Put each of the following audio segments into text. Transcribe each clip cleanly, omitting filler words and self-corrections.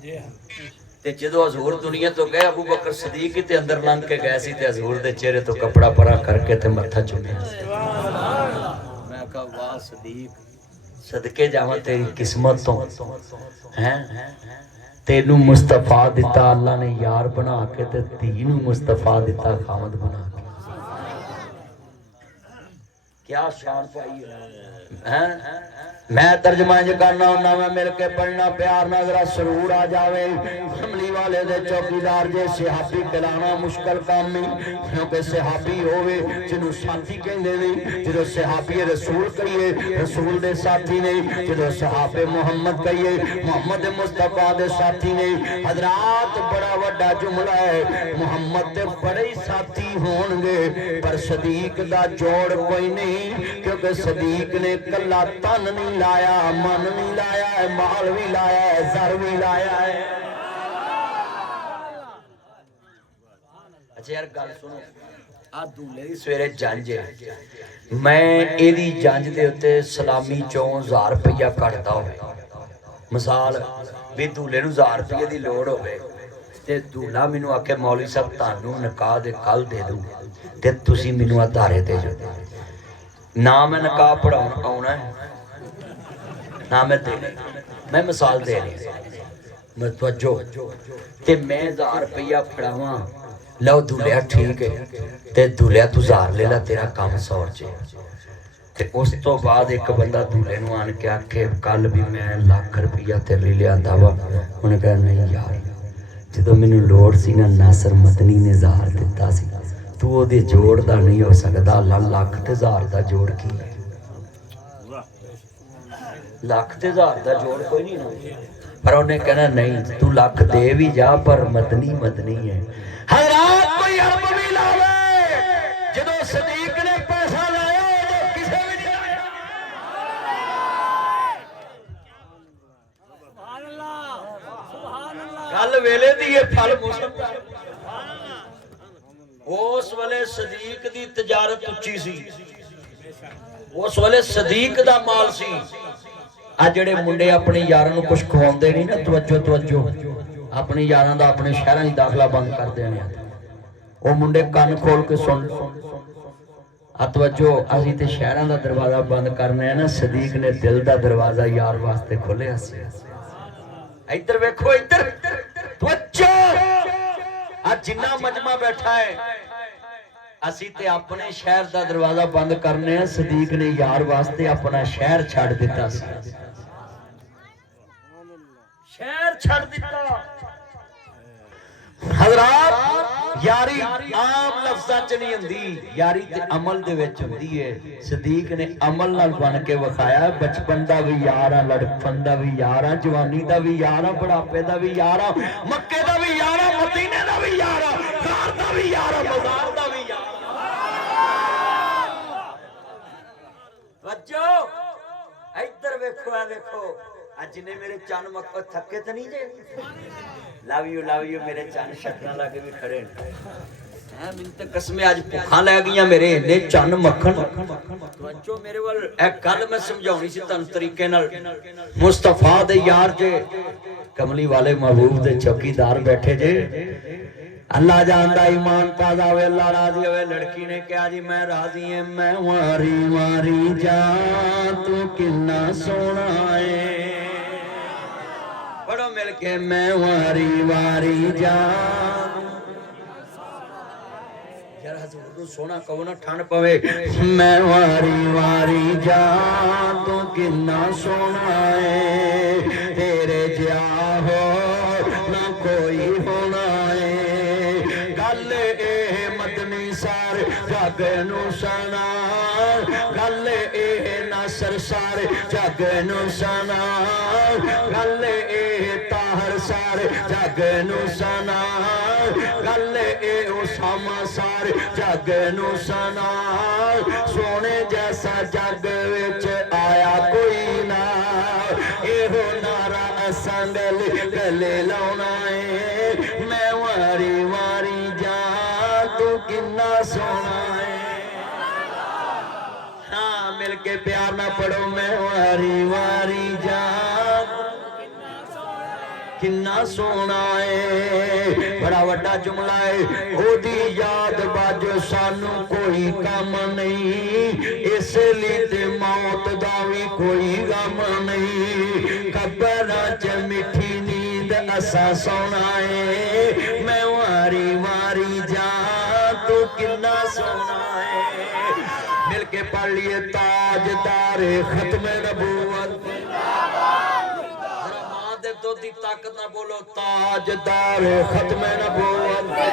ते जदों हजूर दुनिया तो गए अबू बकर सदीक ते अंदर लंघ के गए सी ते हजूर दे चेहरे तो कपड़ा परा करके ते मत्था चुमिया। मैं कहा वाह सदीक, सदके जावां तेरी किस्मत तो हैं, तेनू मुस्तफा दिता अल्लाह ने यार बना के ते धी नू मुस्तफा दिता खामद बना के। क्या शान पाई है। मैं तर्जमा ज करना हुंदा, मैं मिल के पढ़ना प्यार ना जरा सरूर आ जावे। कमली वाले दे चौकीदार जे सिहाबी कहलाना मुश्किल काम नहीं, क्योंकि सिहाबी होवे जिन्हों साथी कहंदे ने। जो सिहाबी रसूल कहिए रसूल दे साथी ने, जो सहाबे मुहम्मद कहिए मुहम्मद मुस्तफा दे साथी ने। हजरात बड़ा वड्डा जुमला है, मुहम्मद दे बड़े ही साथी होणगे पर सदीक दा जोड़ कोई नहीं, क्योंकि सदीक ने कला तन नहीं लाया, मन भी लाया है, माल भी लाया है, सर भी लाया है। अच्छा यार गल सुनो, आ दूल्हे दी सवेरे जंज है, मैं एदी जंज दे उत्ते सलामी चों 1000 रुपया कटदा होवे। मिसाल भी दूल्हे नूं 1000 रुपये दी लोड़ होवे ते दूल्हा मैनूं आखे मौलवी साहब तानूं निकाह दे कल दे दूं ते तुसीं मैनूं आधारे दे जाओ ना, मैं निकाह पढ़ाउण आउणा है ना मैं देने, मैं मिसाल दे रही मैं तवज्जो ते मैं 1000 रुपया फड़ावां, लो दूल्हा ठीक है ते दूल्हा तू 1000 ले ला तेरा काम 100 च। ते उस तो बाद एक बंदा दूल्हे नूं आन के आखे कल भी मैं लाख रुपया तेरे लिए लियांदा वा, उन्हें कहा नहीं यार जो मैनूं लोड़ सी ना नासर मदनी ने 1000 दिता सी, तू ओहदे जोड़ दा नहीं हो सकदा। लाख ते 1000 दा जोड़ की है, लाख ते 1000 दा जोड़ कोई नहीं ना। पर उन्हें कहना नहीं तू लाख दे भी जा पर मदनी मदनी है। हज़रात कोई अरब भी लावे, जदों सदीक ने पैसा लाया उदों किसे भी नहीं लाया। सुभान अल्लाह गल वेले दी है, फल मौसम दा। उस वेले सदीक दी तजारत उच्ची सी, उस वेले सदीक दा माल सी। आ जेड़े मुंडे अपने यारां नूं कुछ खवाउंदे नहीं ना, तवज्जो तवज्जो, अपने यारां दा अपने शहरां च दाखला बंद कर देने। वो मुंडे कन खोल के सुन तवज्जो, असीं ते शहरां दा दरवाजा बंद करने है ना, सदीक ने दिल दा दरवाजा यार वास्ते खोलिया सी। इधर वेखो इधर तवज्जो, आज जिन्ना मजमा बैठा है असी ते अपने शहर दा दरवाजा बंद करने हैं, सदीक ने यार वास्ते अपना शहर छड़ दिता, शहर छड़ दिता। हज़रात यारी आम लफ्ज़ां च नहीं हुंदी, यारी ते अमल दे विच हुंदी है। सदीक ने अमल नाल बन के विखाया, बचपन दा भी यार आ, लड़पन दा भी यार आ, जवानी दा भी यार आ, बुढ़ापे दा भी यार आ, मक्के दा भी यार आ, मदीने दा भी यार आ, घर दा भी यार आ, बाजार दा भी यार आ। बच्चो इधर वेखो, आ देखो आज ने मेरे चन मक्को थके तो नहीं जे, लव यू मेरे चन शक्कर लाके भी खड़े हैं। मैंने तो कसमें आज भुखा लै गई मेरे इन्ने चन मक्खन। बच्चो मेरे वाल एक गल मैं समझाउणी सी तुहानू तरीके नाल, मुस्तफा दे यार जे कमली वाले महबूब दे चौकीदार बैठे जे, अल्लाह जानदा ईमान ताजा होवे, अल्लाह राजी होवे। लड़की ने कहा जी मैं राजी है, मैं वारी वारी जा तू किन्ना सोना है, पढ़ो मिल के मैं वारी वारी जा। यार हजूर नूं सोना कहो ना ठंड पवे, मैं वारी वारी जा तू किन्ना सोना है, तेरे जिया हो ना कोई होना है। गल ए मदनी सार जग नूं सना, गल ए नासर सार जग नूं सना, गल ए ताहर सार जग नूं सना, गल ए उसामा सार जग नूं सना। सोने जैसा जग विच आया कोई ना, एहो नारा असां गले लाउणा है, मैं वारी वारी जा तू किन्ना सोना है। हाँ मिल के प्यार ना पढ़ो, मैं वारी वारी जा। किन्ना सोना है, बड़ा वड्डा जुमला है। ओदी याद बाज सानू कोई काम नहीं, इसलिए ते मौत दा भी कोई गम नहीं। कब्रां च मिठी नींद असा सोना है, मैं वारी वारी जा तू किन्ना सोना है। मिलके पढ़ लिए ताजदारे खत्म नबूवत, तो दी ताकत ना बोलो ताजदार खत्म नबूवत है।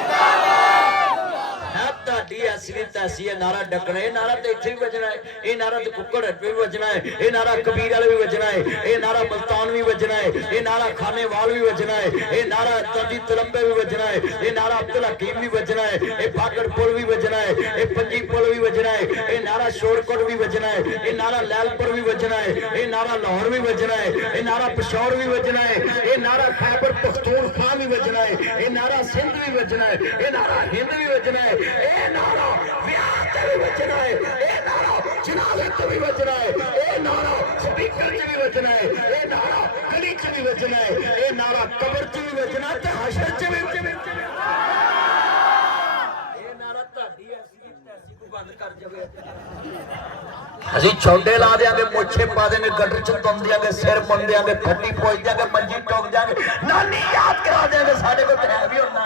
ताड़ी असलियत ऐसी है, नारा डकना है, नारा तो इत्थे भी बजना है, ये नारा तो कुक्कड़ पे भी बजना है, ये नारा कबीर वाले भी बजना है, ये नारा मुल्तान भी बजना है, ये नारा खानेवाल भी बजना है, ये नारा तजी तलंबे भी बजना है, ये नारा अब्दुल हकीम भी बजना है, ये बागड़पुर भी बजना है, ये पंजी पुल भी बजना है, ये नारा शोरकोट भी बजना है, ये नारा लैलपुर भी बजना है, ये नारा लाहौर भी बजना है, ये नारा पेशौर भी बजना है, ये नारा खैबर पख्तूनख्वा भी बजना है, ये नारा सिंध भी बजना है, ये नारा हिंद भी बजना है, ये नारा ब्याह ते भी बजना है, ये नारा जनाजे ते भी बजना है, ये नारा स्पीकर च भी बजना है, ये नारा गली च भी बजना है, ये नारा कब्र च भी बजना है, हशर च भी ये नारा ताड़ी ऐसी तैसी को बंद कर जावे। ਅਸੀਂ ਛੋਡੇ ਲਾ ਦਿਆਂਗੇ, ਮੋਛੇ ਪਾ ਦੇਂਗੇ, ਗਟਰ ਚ ਤੁੰਮ ਦਿਆਂਗੇ, ਸਿਰ ਮੁੰਨ ਦਿਆਂਗੇ, ਫੱਟੀ ਪੋਚ ਦਿਆਂਗੇ, ਮੰਜੀ ਟੋਕ ਦਿਆਂਗੇ, ਨਾਨੀ ਯਾਦ ਕਰਾ ਦਿਆਂਗੇ, ਸਾਡੇ ਕੋਲ ਤਾਂ ਹੈ ਵੀ ਹੁੰਦਾ।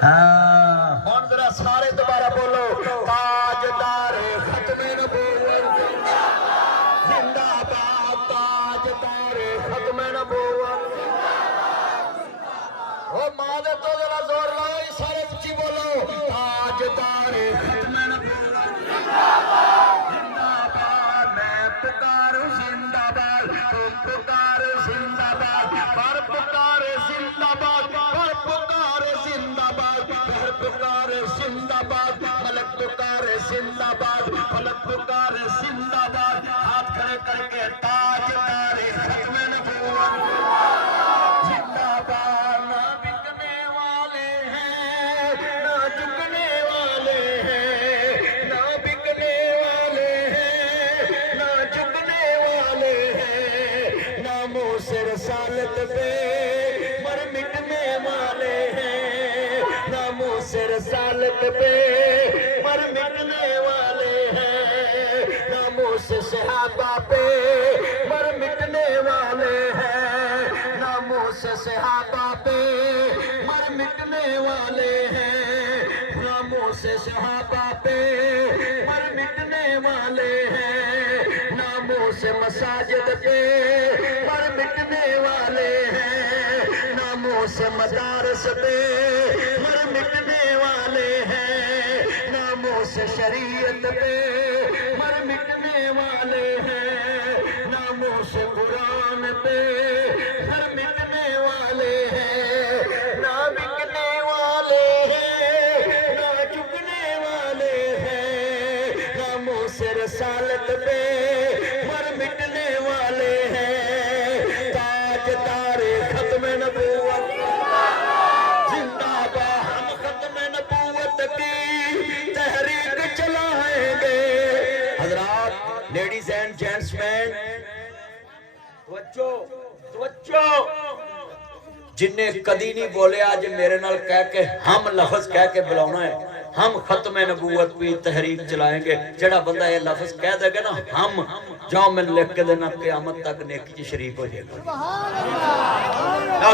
हाँ हुण जरा सारे दोबारा बोलो ताजदारे खत्मे नबूवत जिंदाबाद, ताजदारे खत्मे नबूवत। ओ मां दे तो जरा जोर लाओ, सारे उच्ची बोलो ताजदारे खत्मे नबूवत जिंदाबाद। मैं पुकारू जिंदाबाद, तुम पुकारो जिंदाबाद, पर पुकारे जिंदाबाद, पर पुकारे जिंदाबाद, पर पुकारे जिंदाबाद, मलक पुकारे जिंदाबाद, फलक पुकारे जिंदाबाद। हाथ खड़े करके ताजदारे खत्मे नबूवत जिंदाबाद। ना बिकने वाले हैं, ना झुकने वाले हैं, ना बिकने वाले हैं, ना झुकने वाले हैं, ना मुँह से रसालत पे मर मिटने वाले हैं, ना मुँह से रसालत पे मर मिटने वाले हैं, ना मुँह से सहाबा पे मर मिटने वाले हैं, ना मुँह से सहाबा पे मर मिटने वाले हैं, ना मुँह से सहाबा पे मर मिटने वाले हैं, ना मुँह से मसाजिद पे मर मिटने वाले हैं, ना मुँह से मदारस पे मर मिटने वाले हैं, ना मुँह से शरीयत पे मर मिटने वाले हैं, ना मुँह से कुरान पे मर मिटने वाले हैं, ना बिकने वाले हैं, ना झुकने वाले हैं, ना मुँह से रसालत पे मर मिटने वाले हैं। ताजदारे खत्मे नबूवत जिंदाबाद, हम खत्मे नबूवत की तहरीक चलाएंगे। हजरात, लेडीज एंड जेंट्समैन, तवज्जो तवज्जो। जिन्हें कदी नहीं बोले आज मेरे नाल कह के हम लफ्ज कह के बुलाना है, हम खत्म नबूवत की तहरीक चलाएंगे। जेड़ा बंदा ये लफ्ज कह देगा ना हम, जाओ मैं लिख के देना, क़यामत तक नेकी च शरीक हो जाएगा।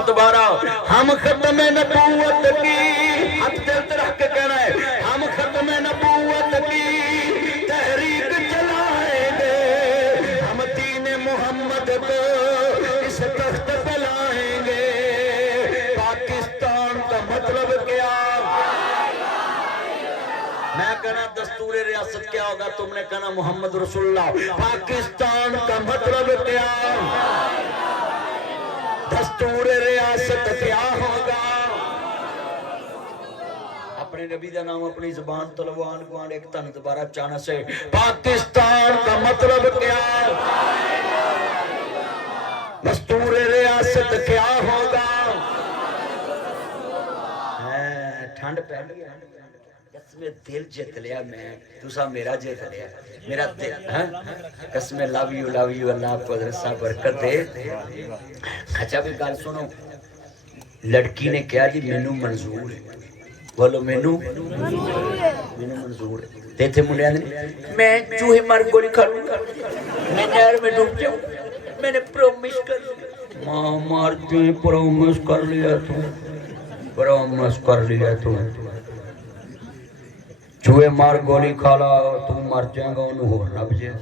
दोबारा हम खत्म नबूवत की, हाथ दिल पे रख के कहना है, हम खत्म नबूवत की तहरीक चलाएंगे। हम दीन मोहम्मद को इस तख्त पे लाएंगे। पाकिस्तान का मतलब क्या? मैं कहना दस्तूर रियासत क्या होगा, तुमने कहना मोहम्मद रसूलुल्लाह। पाकिस्तान का मतलब क्या? दस्तूर रियासत क्या होगा? अपने नबी का नाम अपनी जुबान तलवान गुआन एक तन दोबारा चाना से। पाकिस्तान का मतलब क्या? दस्तूर रियासत क्या होगा? ठंड पै गई है, कसम दिल जित लिया मैं, तुसा मेरा जित लिया मेरा दिल। हाँ कसम लव यू अल्लाह आपको दरसा बरकत दे। अच्छा भी गल सुनो, लड़की ने कहा जी मैनू मंजूर है, बोलो मैनू मंजूर है। ते इत्थे मुंडियां ने मैं चूहे मार गोली खा लूंगा, मैं नहर में डूब जाऊं, मैंने प्रॉमिस कर लिया। मां मारती प्रॉमिस कर लिया तू, प्रॉमिस कर लिया तू, चूहे मार गोली खा ला तू मर जाएगा, उन्होंने होर लभ जाए।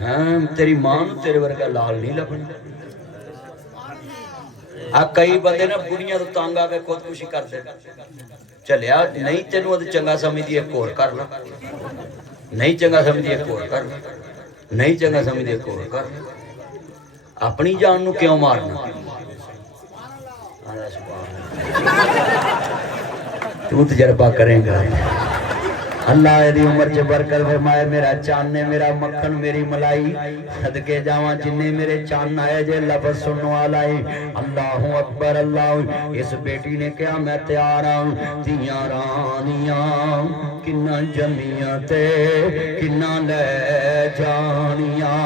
हाँ तेरी मां नूं तेरे वर्गा लाल नहीं लभना। आ कई बंदे ना बुढ़ियां तो तंग आ के खुदकुशी करते, चलिया नहीं तेनू चंगा समझदी एक होर कर ला, नहीं चंगा समझदी एक होर कर ला, नहीं चंगा समझदी एक होर कर ला। अपनी जान नूं क्यों मारना? तू तजर्बा करेगा। अल्लाह दी उम्र च बरकत फरमाए। मेरा चान ने मेरा मक्खन मेरी मलाई, सदके जावा जिन्ने मेरे चान आए जे लफ्ज सुनने वाला है। अल्लाहु अकबर अल्लाह। इस बेटी ने कहा मैं तैयार हूं, धीयां रानियां किन्ना जमियां ते किन्ना ले जानियां।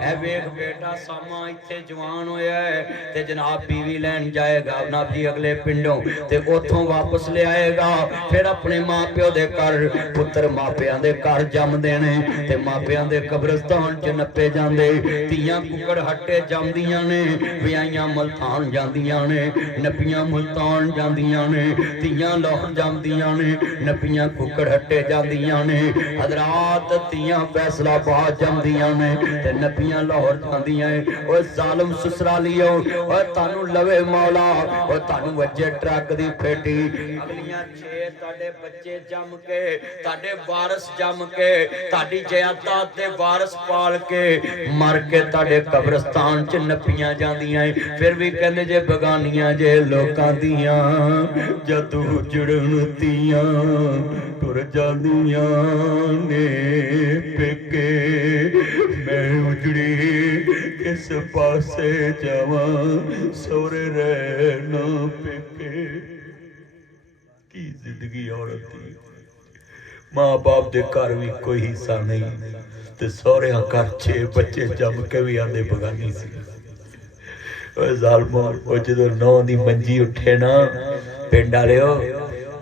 ए वेख बेटा सामा इत्थे जवान होया है ते जनाब बीवी लैन जाएगा जनाब जी अगले पिंडों, ते उथों वापस ले आएगा, फिर अपने मां प्यो दे घर पुत्र मापियां दे घर जमदे ने ते मापियां दे कब्रिस्तान च नप्पे जांदे। धीयां कुकड़ हट्टे जमदियां ने, विआहियां मुल्तान जांदियां ने, नपियां मुल्तान जांदियां ने, धीयां लाहौर जमदियां ने, नपियां कुकड़ हट्टे जांदियां ने। हजरात धीयां फैसलाबाद जमदियां ने ते नपियां लाहौर जांदियां ने। ओए जालिम ससुरालियो, ओए तानू लवे मौला, ओए तानू वज्जे ट्रक दी फेटी। अगलियां 6 ताडे बच्चे जम के, ताडे वारस जम के, ताडी जायदाद दे वारस पाल के मर के ताडे कब्रिस्तान च नपियां जांदियां। फिर भी कहंदे जे बगानियां जे लोकां दियां जदू जुड़न तियां टुर जांदियां ने पेके। मैं उजड़ी किस पासे जावां सौरे रहना पेके। की जिंदगी औरत दी, मां बाप दे घर भी कोई हिस्सा नहीं ते सौहरिया घर 6 बच्चे जम के भी आंदे बगानी सी। जालमो जो नौ दी मंजी उठे ना पिंड वालिओ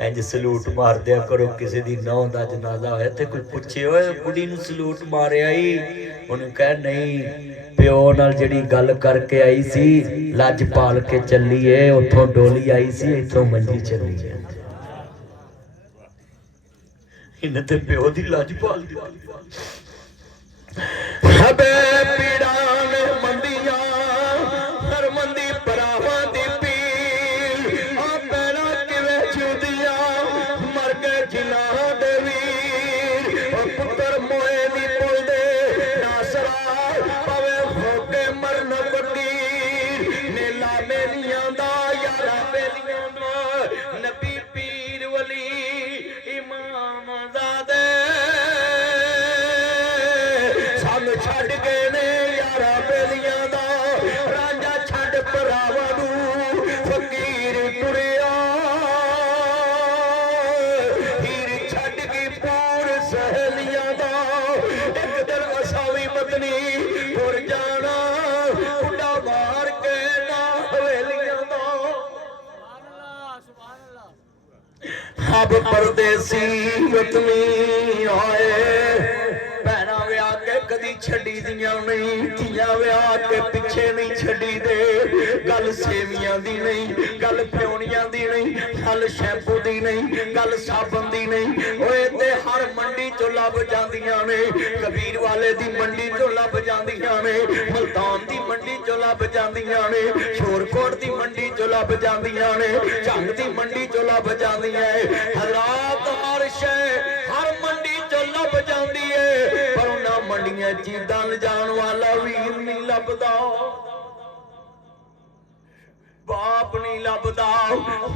इंज सलूट मार दिया करो। किसी दी नौ दा जनाजा होया ते कोई पुछे ओए बुढ़ी नूं सलूट मारिया ही, उन्हें कह नहीं प्यो नाल जिहड़ी गल करके आई सी लज पाल के चली है, उथों डोली आई सी इथों मंजी चली है। इन्हें ते प्यो दी लज पाल दी। हबे पीड़ान मंदियां हर मंदी परावां दी पीर, आ पैना किवें चुदियां मर गए जिन्हां दे वीर। ओ पुत्तर मोए दी पुल दे नासरा पवे होके मरन फकीर। मेला मेलियां दा यारा बेलियां दा नबी पीर वली इमाम ज़ादे सानू छड्ड गए ने यारा बेलियां दा। रांझा छड्ड भरावां नूं फकीर तुरिया, हीर छड्ड की पूर सहेलियां दा। एक दिन असां भी मदनी तुर जाना बुढ़ा मार के ना हवेलियां दा। अब परदेसी वतनी आए, भैना व्याह के कदी छड़ी दियां नहीं, धियां व्याह के पिछे नहीं छड़ी दे। गल सेवियां दी नहीं, गल प्योनियां दी नहीं, गल शैंपू दी नहीं, गल साबन दी नहीं। ओए ते हर मंडी चो लभ जांदियां ने, कबीर वाले दी मंडी चो लभ जांदियां ने, मुल्तान दी मंडी चो लभ जांदियां ने, शोरकोट दी मंडी चो लभ जांदियां ने, झंग दी मंडी चो लभ जांदियां। हजरात हर शै हर मंडी चो लभ जांदी है, पर उन्हां मंडियां चीज़ां जान वाला वीर नहीं लभदा, बाप नहीं लभदा।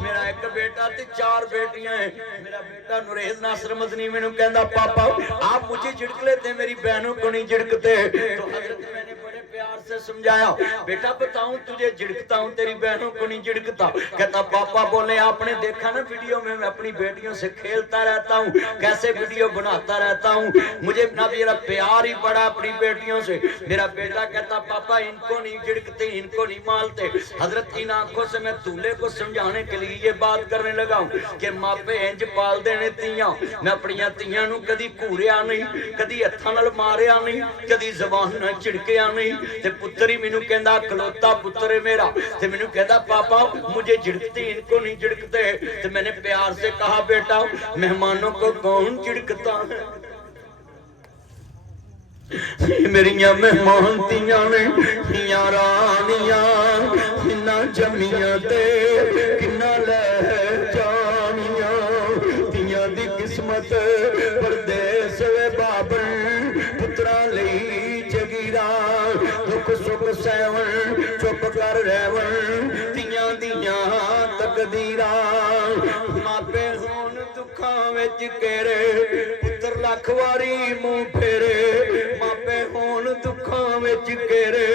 मेरा एक बेटा ते 4 बेटियां है। मेरा बेटा नुरेज नासर मदनी मैनू कहंदा पापा आप मुझे झिड़क लेते मेरी बहनों को नहीं झिड़कते। तो हजरत मैंने बड़े प्यार से समझाया, बेटा बताऊं तुझे झिड़कता हूं, तेरी बहनों को नहीं झिड़कता। कहता पापा बोले आपने देखा ना वीडियो में मैं अपनी बेटियों से खेलता रहता हूं, कैसे वीडियो बनाता रहता हूं, मुझे ना मेरा प्यार ही बड़ा अपनी बेटियों से। मेरा बेटा कहता पापा इनको नहीं झिड़कते, इनको नहीं मारते। हजरत इन आंखों से मैं दूल्हे को समझाने के लिए ये बात करने लगा हूं कि मापे इंज पाल देने तियां। मैं अपनी तियां नूं कदी घूरिया नहीं, कदी हत्थां नाल मारिया नहीं, कदी जबान नाल झिड़किया नहीं। ते पुत्र ही मैनू कहंदा खलोता पुत्र है मेरा, ते मैनू कहंदा पापा मुझे झिड़कते इनको नहीं झिड़कते। तो मैंने प्यार से कहा बेटा मेहमानों को कौन झिड़कता है, मेरिया मेहमान तियां ने तियां रानियां किन्ना जमियां ते किन्ना लै जानियां, तियां दी किस्मत परदेस वे बाबन पुत्रा लई जगीरा, दुख सुख सैवन चुप कर रहवन तियां दियां तकदीरा। मापे होन दुखां विच घेरे पुत्र लख वारी मुंह फेरे, मापे होन दुखां विच घेरे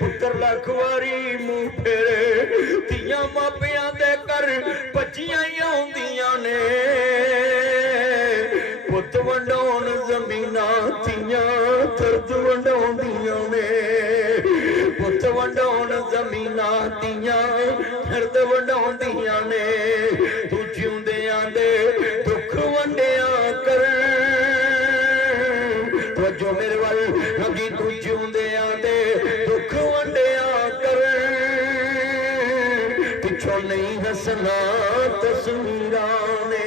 पुत्र लख वारी मुंह फेरे। तियां मापियां दे घर भज्जियां ही आउंदियां ने, पुत वंडाउण जमीनां तियां दर्द वंडाउंदियां ने, पुत वंडाउण जमीनां तियां दर्द वंडाउंदियां ने। तू जिउंदियां दे दुख वंडिया कर, जो मेरे वाल लगी तू जिउंदियां दे दुख वंडिया कर, पिछों नहीं हसना तस्वीरां ने।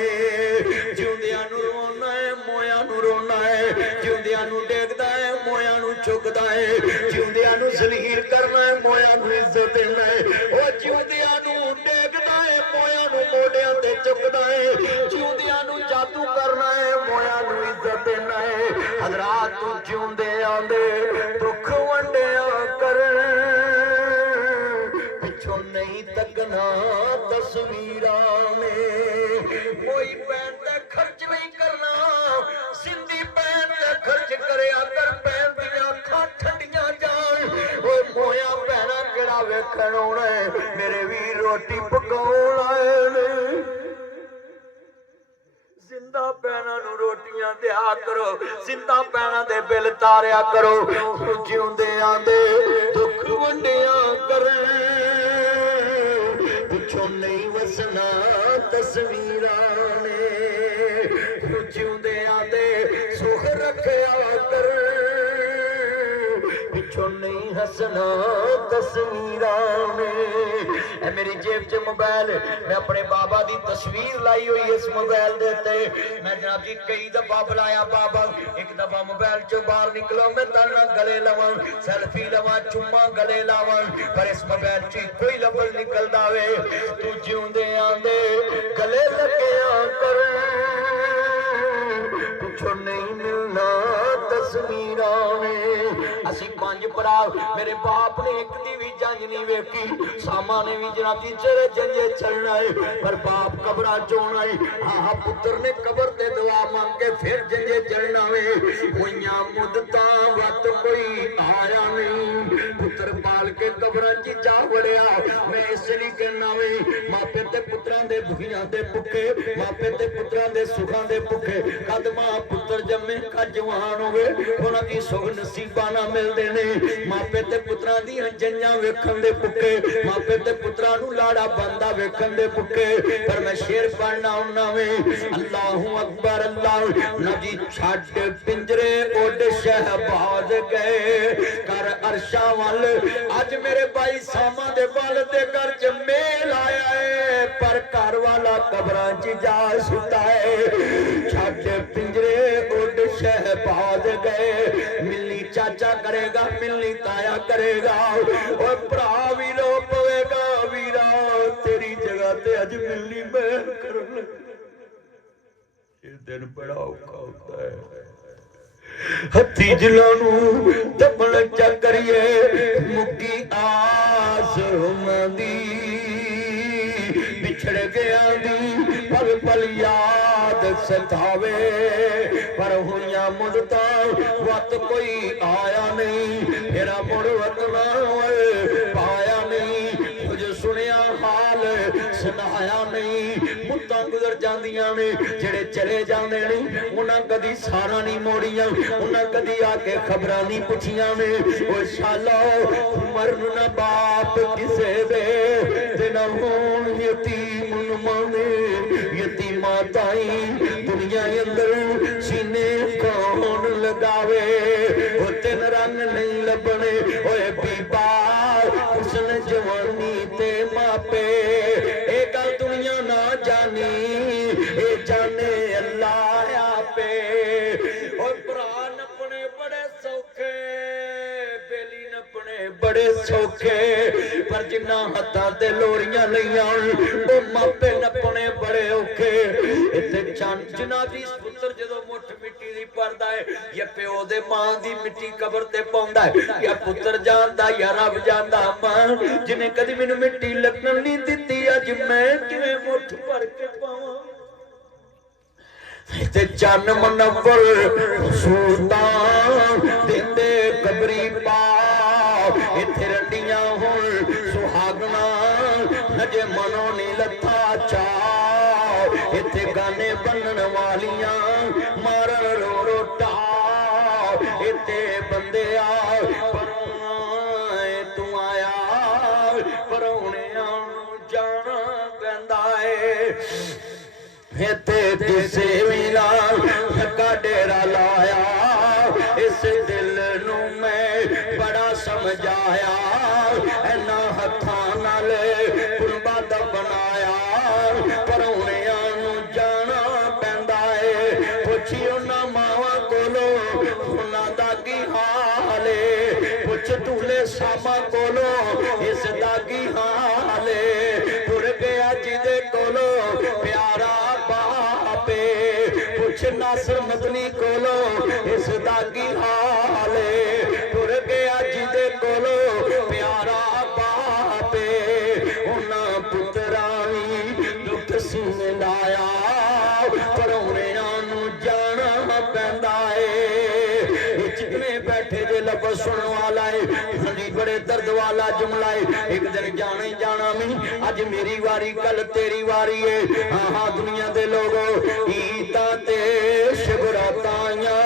जिउंदियां नूं रोना है मोया नूं रोना है, जिउंदियां नूं डेगदा है मोया नूं चुकदा है, जिउंदियां नूं जलील करना है मोया नूं इज्जत देना है। ओ जिउंदियां नूं डेगदा है मोया नूं मोढियां ते चुकदा है, जिउंदियां नूं जादू करना है मोया नूं इज्जत देना है। हजरात तू जिउंदियां दे दुख वंडिया कर, पिछों नहीं तकना तस्वीरां में। कोई पैन ते खर्च नहीं करना, सिंधी पैन ते खर्च करया कर, पैन दियां अखां ठंडियां जान। ओए मोया भैणा केड़ा वेखण आउणा है, मेरे वीर रोटी पकाउण आए ने। जिंदा भैणां नूं रोटियां दिया करो, जिंदा भैणां दे बिल तारिया करो, जिउंदियां दे दुख वंडिया कर, पिछों नहीं वसना तस्वीरां ने। जिउंदियां दे सुख रखया कर, पिछों नहीं हसना तस्वीरां ने। ए मेरी जेब च मोबाइल, मैं अपने बाबा दी तस्वीर लाई हुई इस मोबाइल दे ते। मैं जनाब जी कई दफा बुलाया बाबा, एक दफा मोबाइल चो बाहर निकलो मैं ताना गले लवां, सेल्फी लवां, चुम्मा गले लावां, पर इस मोबाइल च कोई लफ्ज निकलदा वे। तू जिउंदियां दे गले लग्गिया कर, पिछों नहीं मिलना तस्वीरां ने। असी पंज भरा, मेरे बाप ने एक दी भी जंज नहीं वेखी, सामा ने भी जनाब जी चले जंजे चलना है, पर बाप कबरा चोना है। हाँ पुत्र ने कबर ते दुआ मांग के फिर जंजे चलना वे। होइयां मुद्दतां वत कोई आया नहीं, पुत्र पाल के कबरां च जा वड़िया। मैं इसलिए कहना वे मापे ते पुत्रां दे दुखियां दे भुखे, मापे ते पुत्रां दे सुखां दे भुखे। कद मां पुत्र जम्मे कद जवान होवे, उन्हां दी सुख नसीबां ना मिलदे ने। मापे ते पुत्रां दी जंजां वेखण दे भुखे, मापे ते पुत्रां नूं लाड़ा बनदा वेखण दे भुखे। पर मैं शेर पढ़ना हुन्ना वे, अल्लाहू अकबर अल्लाह। नबी छड्ड पिंजरे उड़ शहबाज गए कर अरशा वल, अज मेरे भाई सामा दे वाल दे घर च मेल आया है, पर घर वाला कबरां च जा सुता है। छड्ड पिंजरे उड़ शहबाज गए, मिलनी चाचा करेगा मिलनी ताया करेगा, और भरा भी रो पवेगा वीरा तेरी जगह ते अज मिलनी मैं कर। ये दिन बड़ा औखा होता है। हथी जलानू दबन चकरिए मुक्की आस दी, बिछड़ गया दी पल पल याद सतावे। पर हुइयां मुदता वत कोई आया नहीं मेरा मुड़ वतना पाया नहीं कुछ सुनिया हाल सुनाया नहीं मुद्दा गुजर जांदियां ने जेड़े चले जांदे ने उन्हां कदी सारा नहीं मोड़ियां उन्हां कदी आके खबरां नहीं पुछियां ने ओ शाला उमर ना बाप किसे दे ते ना होण यतीम माने यतीमा ताई दुनिया अंदर सीने कौन लगावे ओ तेन रंग नहीं लबने ओए बीबा हुस्न जवानी ते मापे ए गल दुनिया ना जानी ए जाने अल्लाह आपे ओ भरा नपने बड़े सौखे बेली नपने बड़े सौखे पर जिन्ना हत्थां ते लोरियां लईयां ओ मापे नपने बड़े औखे इत्थे चंद जनाबी पुत्र जदों मुठ मिट्टी दी भरदा है या प्यो दे मां दी मिट्टी कबर ते पाउंदा है या पुत्र जानदा या रब जानदा मां जिन्हें कदी मैनू मिट्टी लगन नहीं दित्ती अज मैं किवें मुठ भर के पावां ते चन मनव्वर सुल्तान दिंदे कबरी पा इत्थे रंडियां हुण सुहागना हजे मनो नी लथा चा इत्थे गाने बनन वालियां मारन रो रोटा इत्थे बंदे आ तू आया परौणियां नूं जाना पैंदा है ते दिसे मिला का डेरा लाया इस दिल नू मैं बड़ा समझाया इन्ना हत्थां नाल कुर्बा दा बनाया परौणियां नू जाना पैंदा है पुछियो ना मावां कोलों उन्हां दा की हाल है पुछ दूल्हे सामा कोलों इस दा की हाल है तुर गया जिदे कोलों प्यारा बापे पुछ नासर मदनी कोलों इस दा की हाल है तुर गया जिदे कोलों प्यारा बापे उन्हां पुत्रानी दुख सीने लाया परौणियां नू जाना पैंदा है जितने बैठे जे लफ्ज़ सुनने वाला है हजी बड़े दर्द वाला जुमला है एक दिन जाना ही जाना मैं अज मेरी वारी कल तेरी वारी है हाँ दुनिया दे लोगों ईदा ते शबराताइयां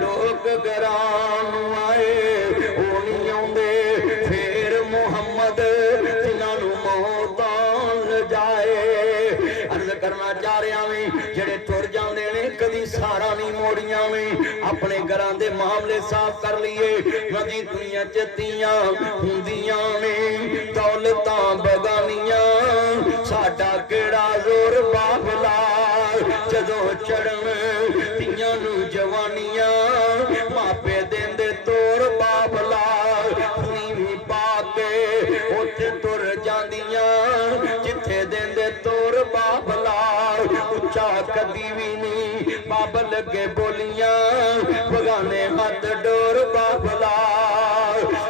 लोग घरां नूं आए ओ नहीं आउंदे फिर मुहम्मद तिन्हां नूं मौतां लजाए अर्ज करना चाह रहा मैं जेड़े तुर जांदे ने कदी सारा नहीं मोड़ियां मैं अपने घरां दे मामले साफ कर लिए नदी दुनिया च तियां हुंदियां ने दौलतां बगानियां साडा केड़ा जोर बाबला जदों चढ़न तियां नूं जवानियां मापे देंदे तोर बाबला नीवी पा के उत्थे तुर जांदियां जिथे देंदे तोर बाबला उच्चा कदी भी नहीं बाबल लगे बोलियां बगाने हाथ डोर बाबला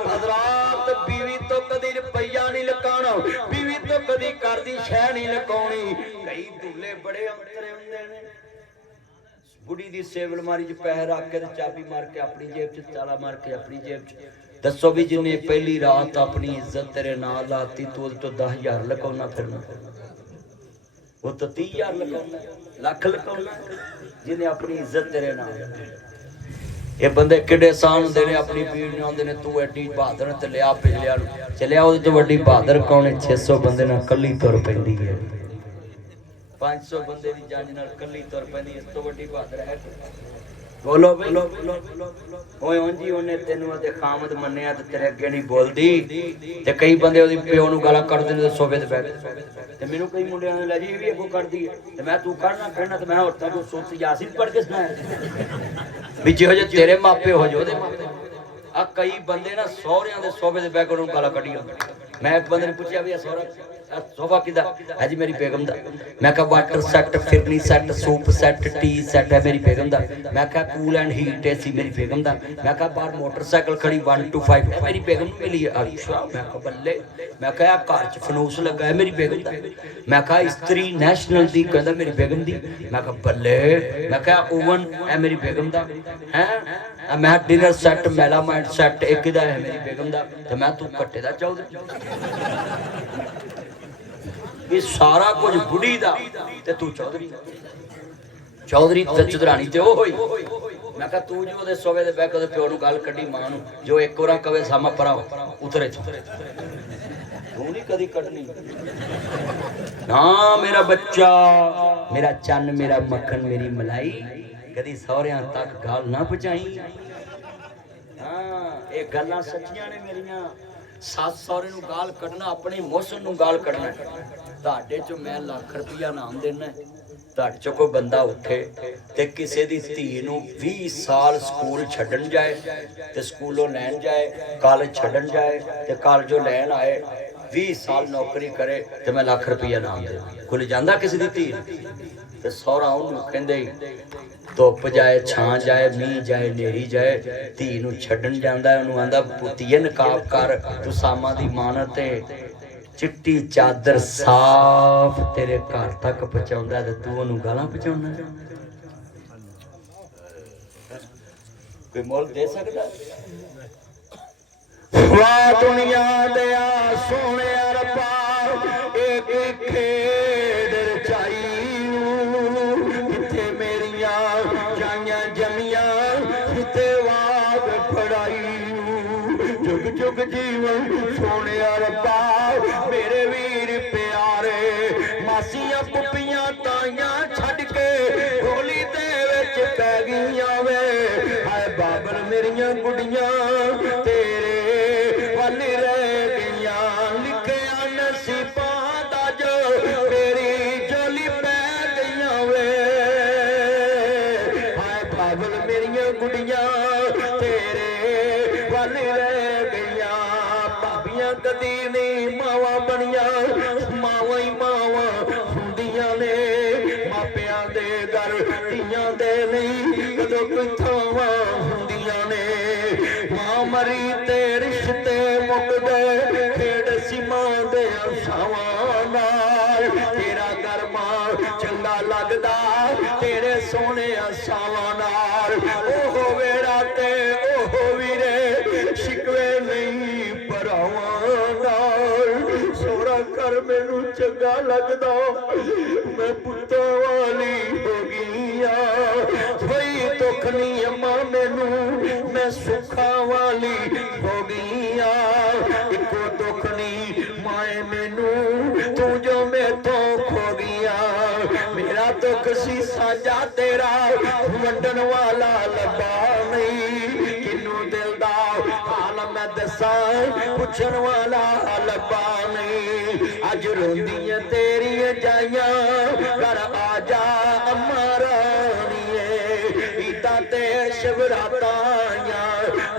हजरात बीवी तो कदी रुपया नहीं लकाना बीवी तो कदी घर दी शह नहीं लकाउणी कई दूल्हे बड़े अंतरे हुंदे ने बुढ़ी दी सेवल मारी च पैसे रख के चाबी मार के अपनी जेब च ताला मार के अपनी जेब च दसो भी जिन्हें पहली रात अपनी इज्जत तेरे नाल लाती तू तो 10,000 लकाउना फिरना वो तो 30,000 लकाउना लख लकाउना जिन्हें अपनी इज्जत तेरे नाल ये बंदे किडे सां हुंदे ने अपनी पीड़ ने आंदे ने तू एडी बहादुर ते लिया पिछलिया चलिया ओदे तो वड्डी बहादुर कौन है 600 बंदे नाल कल्ली तुर पैंदी है 500 बंदे दी जंज नाल कल्ली तुर पैंदी इस तो वड्डी बहादुर है बोलो बोलो ओए ओंजी ओने तेनू ते खामद मन्निया ते तेरे अगे नहीं बोलदी ते कई बंदे ओदी प्यो नु गाला कढदे ने सोफे ते बैठ ते मेनू कई मुंडियां ने लै जी भी अगो करदी है ते मैं तू करना कहना ते मैं होरता को सोच यासीन पढ़ के सुनाया भी जो जे तेरे मापे हो जो दे मापे आ कई बंदे ना सौहरियां दे सोफे ते बैठ के उन्होंने गाला कढी मैं एक बंदे ने पूछया भी सौहरा सोफा किदा है जी मेरी बेगम दा। मैं कहा water set, phirni set, soup set, T set है मेरी बेगम दा। मैं कहा कूल एंड हीट एसी मेरी बेगम दा। मैं कहा बाहर मोटरसाइकिल खड़ी 1 to 5 है मेरी बेगम नूं मिली है। अच्छा मैं कहा बल्ले। मैं कहा घर च फनूस लगा है मेरी बेगम दा। मैं कहा इस्त्री नेशनल दी कहंदा मेरी बेगम दी। मैं कहा बल्ले। मैं कहा ओवन है मेरी बेगम दा है। मैं डिनर सेट मेलामाइट सेट एक दा है मेरी बेगम दा। ते मैं तू कट्टे दा चौधरी ये सारा कुछ बुढ़ी दा ते तू चौधरी चौधरी चौधरानी ते ओ होई। मैं कहा तू जो ओदे सोवे दे बैक ओदे प्यो नूं गल कड्डी मां नूं जो एक वारा कवे सामा परा उतरे तू नहीं कदी कटनी ना मेरा बच्चा मेरा चन्न मेरा मक्खन मेरी मलाई कदी सौहरियां तक गल ना पहुंचाई। हाँ ये गल्लां सच्चियां ने मेरियां। सस सौहरे नूं गाल कढना अपनी मुहसन नूं गाल कढना। तुहाडे चों मैं लाख रुपया नाम देना। तुहाडे चों कोई बंदा उठे ते किसी दी धी नूं 20 साल स्कूल छड्डण जाए ते स्कूलों लैण जाए कॉलेज छड्डण जाए ते कॉलेजों लैण आए 20 साल नौकरी करे ते मैं लाख रुपया नाम दे। कोई जांदा किसी दी धी ते सौहरा उहनूं कहंदे धुप जाए छां जाए मीह जाए नेरी जाए धी नूं छड्डण जांदा है उहनूं आंदा पुत्तीए नकाब कर तू सामां दी मानत है चिट्टी चादर साफ तेरे घर तक पहुंचाउंदा ते तू उहनूं गालां पहुंचाउंदा। कोई मोल दे सकदा? वाह दुनिया दया सोने रब्बा एक खेड रचाई किथे मेरियां जाइयां जमियां किथे वाग फड़ाई जुग जुग जीवन सोने रब्बा मेरे वीर प्यारे मासियां पुपियां ताइयां छड्ड के होली दे विच पै गईयां वे हाय बाबर मेरियां गुड़ियां तेरे वल रह गईयां लिखिया नसीबां दा जो मेरी झोली पै गईयां वे हाय बाबर मेरियां गुड़ियां तेरे वल रह गईयां भाबियां कदी नहीं मावां बनियां मावां ही मावां हुंदियां ने मापियां दे घर धीआं दे नहीं कदों कोई थावां हुंदियां ने मां मरी ते रिश्ते मुक गए खेड सीमां दे असावां नाल तेरा घर मां चंगा लगदा तेरे सोने असावां नाल ओहो वेड़ा ते ओहो वीरे शिकवे नहीं भरावां नाल सोहरा घर मैनू चंगा लगदा मैं पुत्तां वाली हो गई कोई दुख नहीं अम्मा मैनू मैं सुखा वाली हो गई इको दुख नहीं माए मैनू तू जो मेथों खो गया मेरा दुख सी साजा तेरा वंडन वाला लबा नहीं किनू दिल दा हाल मैं दसा पुछण वाला लबा नहीं अज रोंदियां तेरियां जाइयां घर आ जा अम्मा ते शिवरातां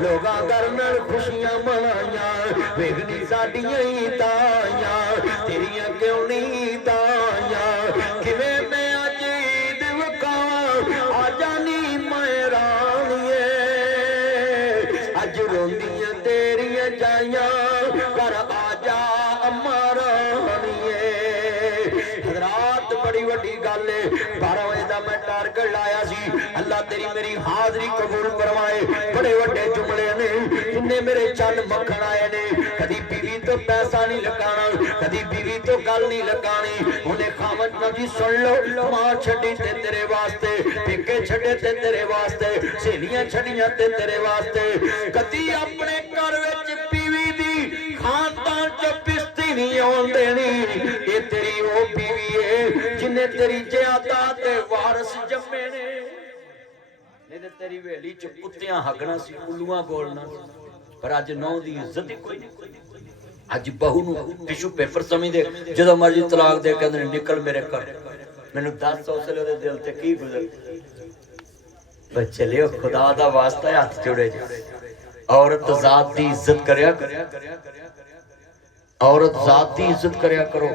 लोगां घर नाल खुशियां मनाइयां वेखनी साडियां ही ताइयां तेरियां क्यों नहीं ताइयां किवें मैं अज ईद वखावां आ जानी मैं राणीए अज रोंदियां तेरियां जाइयां घर आ जा अम्मा राणीए। हज़रात बड़ी वड्डी गल है 12 बजे दा मैं टारगेट लाया सी अल्लाह तेरी मेरी हाजरी कबूल करवाए बड़े वड्डे जुमले ने इन्ने मेरे चल मक्खन आए ने कदी बीवी तो पैसा नहीं लगाना कदी बीवी तो गल नहीं लगानी उन्हें खावत नबी सुन लो मां छड़ी ते तेरे वास्ते पिके छड़े ते तेरे वास्ते सहेलियां छड़ियां ते तेरे वास्ते कदी अपने घर विच बीवी दी खानदान च पिस्ती नहीं आउण देनी ये तेरी ओ बीवी है जिन्हें तेरी ज्यादा ते वारस जम्मे ने नहीं ते तेरी वेली च कुत्तियां हगना सी उल्लूआं बोलना पर अज नौ दी इज्जत ही कोई नहीं अज बहू नूं टिशू पेपर समझदे जदों मर्जी तलाक दे कहंदे निकल मेरे घर मैनूं दस उसले ओहदे दिल ते की गुजर पर चलियो खुदा दा वास्ता हाथ जोड़े औरत जात दी इज्जत करया औरत जात की इज्जत करया करो।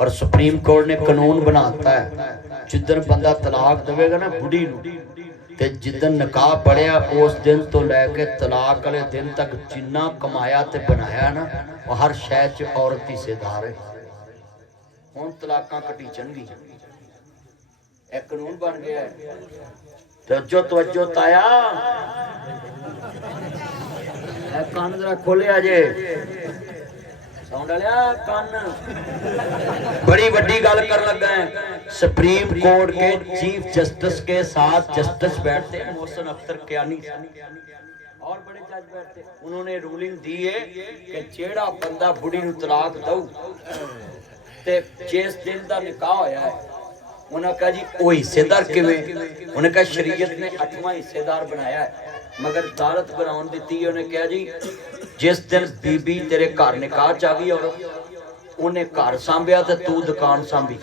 और सुप्रीम कोर्ट ने कानून बनाता है जिदन बंदा तलाक देगा ना बुढ़ी ते जिदन निकाह पढ़िया उस दिन तो लैके तलाक वाले दिन तक जिन्ना कमाया ते बनाया ना वो हर शहर च औरत की हिस्सेदार है। हुण तलाकां घटीचनगी, एक कानून बन गया है। तवज्जो तवज्जो ताया, कान जरा खोलिया जे, बड़ी बड़ी गल कर लगा है। सुप्रीम कोर्ट के चीफ जस्टिस के साथ जस्टिस बैठते हैं मोहसिन अख्तर कियानी और बड़े जज बैठते, उन्होंने रूलिंग दी है कि जेड़ा बंदा बुढ़ी नूं तलाक दऊ ते जिस दिन दा निकाह होया है उन्हें कहा जी वो हिस्सेदार किवें, उन्हें कहा शरीयत ने 8वां हिस्सेदार बनाया है, मगर अदालत बनाउण दित्ती। उन्हें कहा जी जिस दिन बीबी तेरे घर निकाह च आ गई और उन्हें घर सांभिया तो तू दुकान सांभी,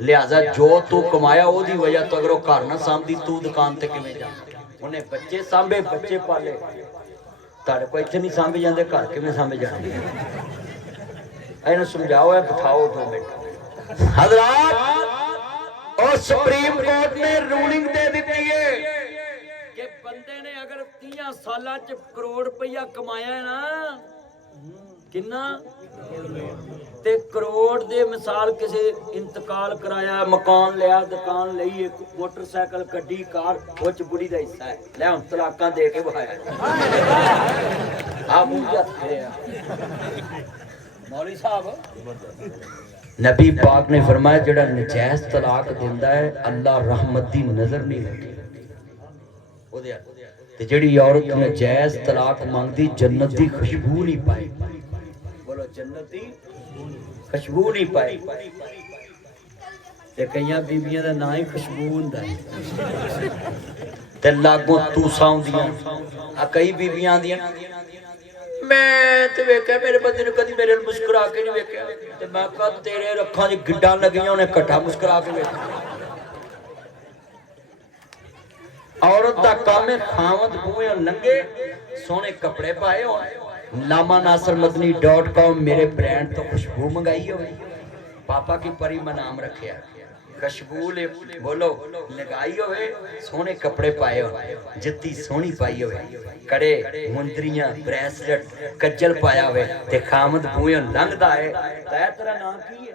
लिहाजा जो तू कमाया ओदी वजह तो अगर वो घर ना सांभदी तू दुकान ते किवें जा। उन्हें बच्चे सांभे, बच्चे पाले, तुहाडे कोल इत्थे नहीं सांभे जांदे, घर किवें सांभे जांदे? इन्हूं समझाओ, बिठाओ 2 मिनट। हज़रात और सुप्रीम कोर्ट ने रूलिंग दे दी है कि बंदे ने अगर 30 साल च करोड़ रुपया कमाया है ना, किन्ना ते करोड़ दे मिसाल किसी इंतकाल कराया, मकान लिया, दुकान लई, मोटरसाइकिल, गड्डी, कार, वो च बुढ़ी दा हिस्सा है, ले हुण तलाकां दे के बहाया आ मुंह हथ फेरिया। मौलवी साहब नबी पाक ने फरमाया जेड़ा नजायज तलाक दिंदा है अल्लाह रहमत दी नजर नहीं रखी ओदे ते जेड़ी औरत नजायज तलाक मंगदी जन्नत दी खुशबू नहीं पाई। बोलो जन्नत दी खुशबू नहीं पाई। ते कईयां बीबियां दा नाम ही खुशबू हुंदा है ते लागों तूसां हुंदियां। आ कई बीबियां आंदियां मैं ते वेख्या मेरे बंदे ने कदी मेरे मुस्कुरा के नहीं वेख्या, ते मैं कहा तेरे अखां च गिड्डां लगियां उन्हें कट्ठा मुस्कुरा के वेख्या। औरत दा काम है खावत बूहे नंगे सोहने कपड़े पाए हो, लामा नासर मदनी.com मेरे ब्रांड तो खुशबू मंगाई हो, पापा की परी में नाम रखिया, खुशबू ले बोलो लगाई होवे, सोहने कपड़े पाए हो, जत्ती सोहनी पाई होवे, कड़े मुंदरियां ब्रेसलेट कज्जल पाया होवे ते खामद बूहे लंघदा है। ताया तेरा नाम की है?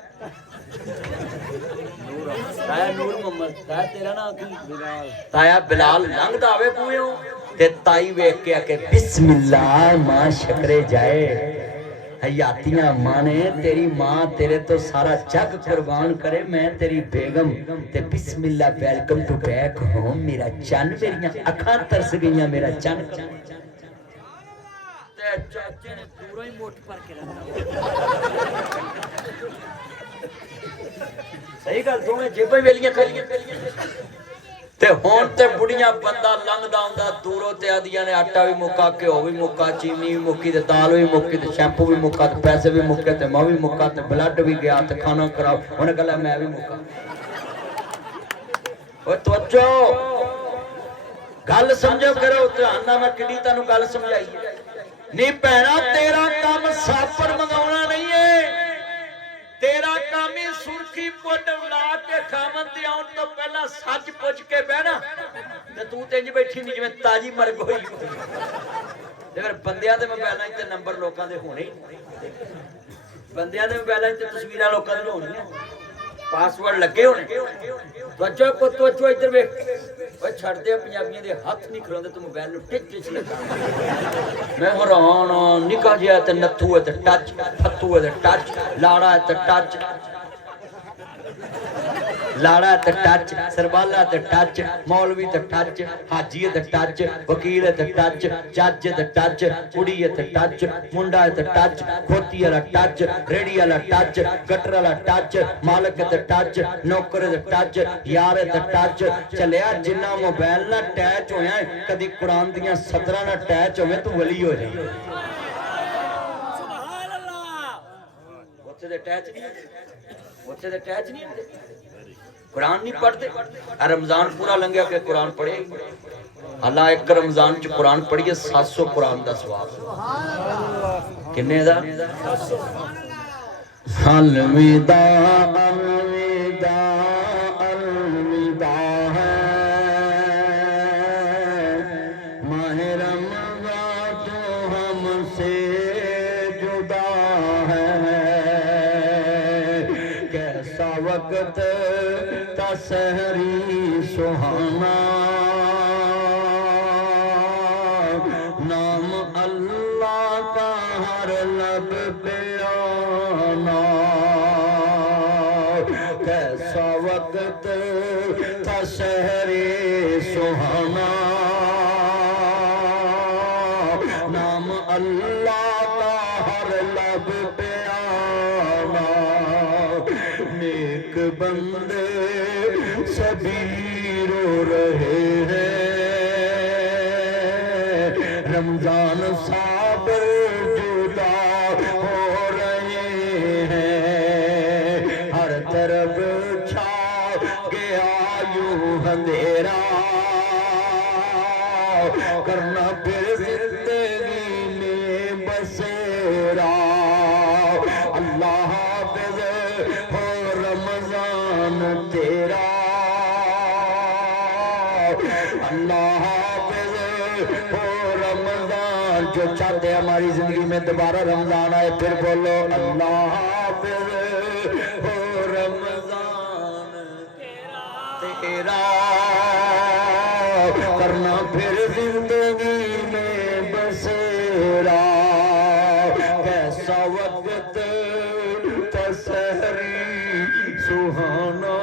ताया नूर मोहम्मद। ताया तेरा नाम की? ताया बिलाल लंघदा आवे बूहे ते ताई वेख के आके बिस्मिल्लाह मां शकरे जाए, हयातियां माने तेरी मां तेरे तो सारा जग कुर्बान करे, मैं तेरी बेगम ते बिस्मिल्लाह वेलकम टू बैक होम मेरा चन, मेरियां अखां तरस गईयां मेरा चन। ते चाचे ने पूरा ही मोट भर के रखा सही गल दोवें जेबां वेलियां खालियां ते हुण ते बुढ़ियां बंदा लंघदा हुंदा दूरों ते आदियां ने आटा भी मुक्का, घ्यो भी मुक्का, चीनी भी मुक्की ते दाल भी मुक्की ते शैंपू भी मुक्का ते पैसे भी मुक्के ते मैं भी मुक्का ते ब्लड भी गया ते खाना खराब, उन्हें कहा मैं भी मुक्का। ओए तवज्जो गल समझो करो, ध्यान नाल मैं किड्डी तैनूं गल समझाई नहीं भैणा, तेरा काम साबण मंगाउणा नहीं है, तेरा काम ही सुर्खी पुट ला के खामन दे आउण तो पहला सच पुछ के बहना ते तू ते इंज बैठी नहीं जिवें ताजी मरग होई। ते फिर बंदियां दे मोबाइलां ते नंबर लोकां दे होणे, बंदियां दे मोबाइलां ते तस्वीरां लोकां दी होणीआं, पासवर्ड लगे होने। बच्चों को तो इधर वेख, ओए छड़ दे पंजाबियां दे हत्थ नहीं खलोंदे, तू मोबाइल नु टिच टिच लगा। मैं हैरान, निका जिहा ते नत्थू है ते टच, फत्तू है ते टच, लाड़ा है ते टच, लाड़ा ते टच, सरबाला ते टच, मौलवी ते टच, हाजी ते टच, वकील ते टच, जज ते टच, कुड़ी ते टच, मुंडा ते टच, खोती वाला टच, रेड़ी वाला टच, गटर वाला टच, मालक ते टच, नौकर ते टच, यार ते टच, चलिया जिन्ना मोबाइल ना अटैच होया कदी कुरान दियां सतरां ना अटैच होवे तू वली हो जाए। सुभान अल्लाह। उत्थे ते अटैच नहीं, उत्थे ते अटैच नहीं। कुरान नहीं पढ़ते। रमजान पूरा लंघिया के कुरान पढ़े अल्लाह एक रमजान च कुरान पढ़िए 700 कुरान का सवाब किन्ने दा अलविदा अलविदा अलविदा है माह रमजान तो हमसे जुदा है कैसा वक्त सहरी सुहाना नाम अल्लाह का हर लब पे आना कैसा वक्त था सहरी सुहाना नाम अल्लाह का हर लब पे आना नेक बंदे सभी रो रहे हैं रमजान साबर जुदा हो रहे हैं हर तरफ छा गया यूं अंधेरा करना फिर जिंदगी में बसेरा अल्लाह हाफ़िज़ हो रमजान तेरा अल्लाह हाफ़िज़ हो रमजान जो चाहते हमारी जिंदगी में दोबारा रमजान आए फिर बोलो अल्लाह हाफ़िज़ हो रमजान तेरा करना फिर जिंदगी में बसेरा कैसा वक्त तसहरी सुहाना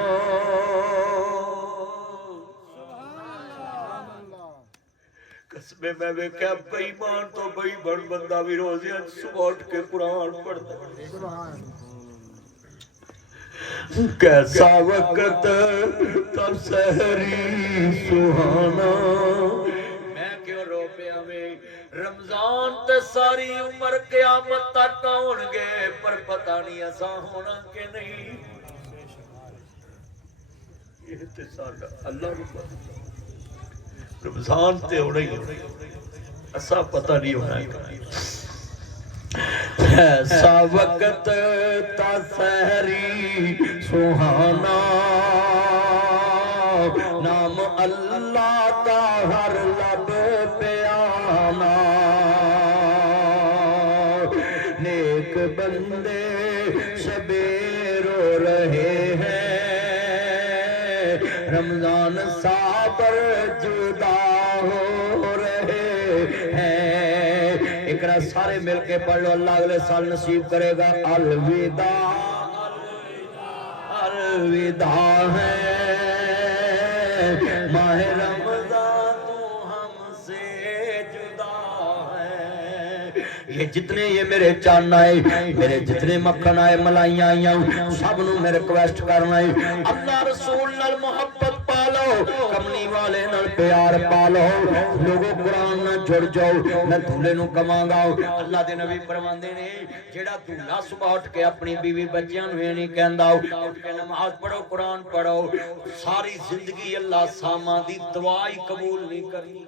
कसमे मैं वेख्या बेईमान तो बेईमान बंदा भी रोज़ियां सुबह उठ के कुरान पढ़ता कैसा वक्त तब सहरी सुहाना मैं क्यों रो पिया में रमजान ते सारी उम्र क़यामत तक होणगे पर पता नहीं असा होना कि नहीं ये ते साडा अल्लाह नूं पता रमजान ते होना ही असा पता नहीं होना ऐसा वक्त ता सहरी सुहाना नाम अल्लाह का हर लब पे आना नेक बंदे सबेरो रहे हैं रमजान साबर जुदा हो रहे हैं इकरा सारे मिलके पढ़ लो अल्लाह अगले साल नसीब करेगा अलविदा अलविदा है माह रमजान तू हमसे जुदा है ये जितने ये मेरे चान आए मेरे जितने मक्खन आए मलाइयां आईयां सब नूं मैं रिक्वेस्ट करना है अल्लाह रसूल नाल मोहब्बत पालो कमली वाले नाल प्यार पालो लोगों कुरान नाल जुड़ जाओ मैं दूल्हे नूं कवांगा अल्लाह दे नबी फरमांदे ने जेड़ा दूल्हा सुबह उठ के अपनी बीवी बच्चियां नूं नहीं कहंदा उठ के नमाज पढ़ो कुरान पढ़ो सारी जिंदगी अल्लाह सामा दी दुआ ही कबूल नहीं करनी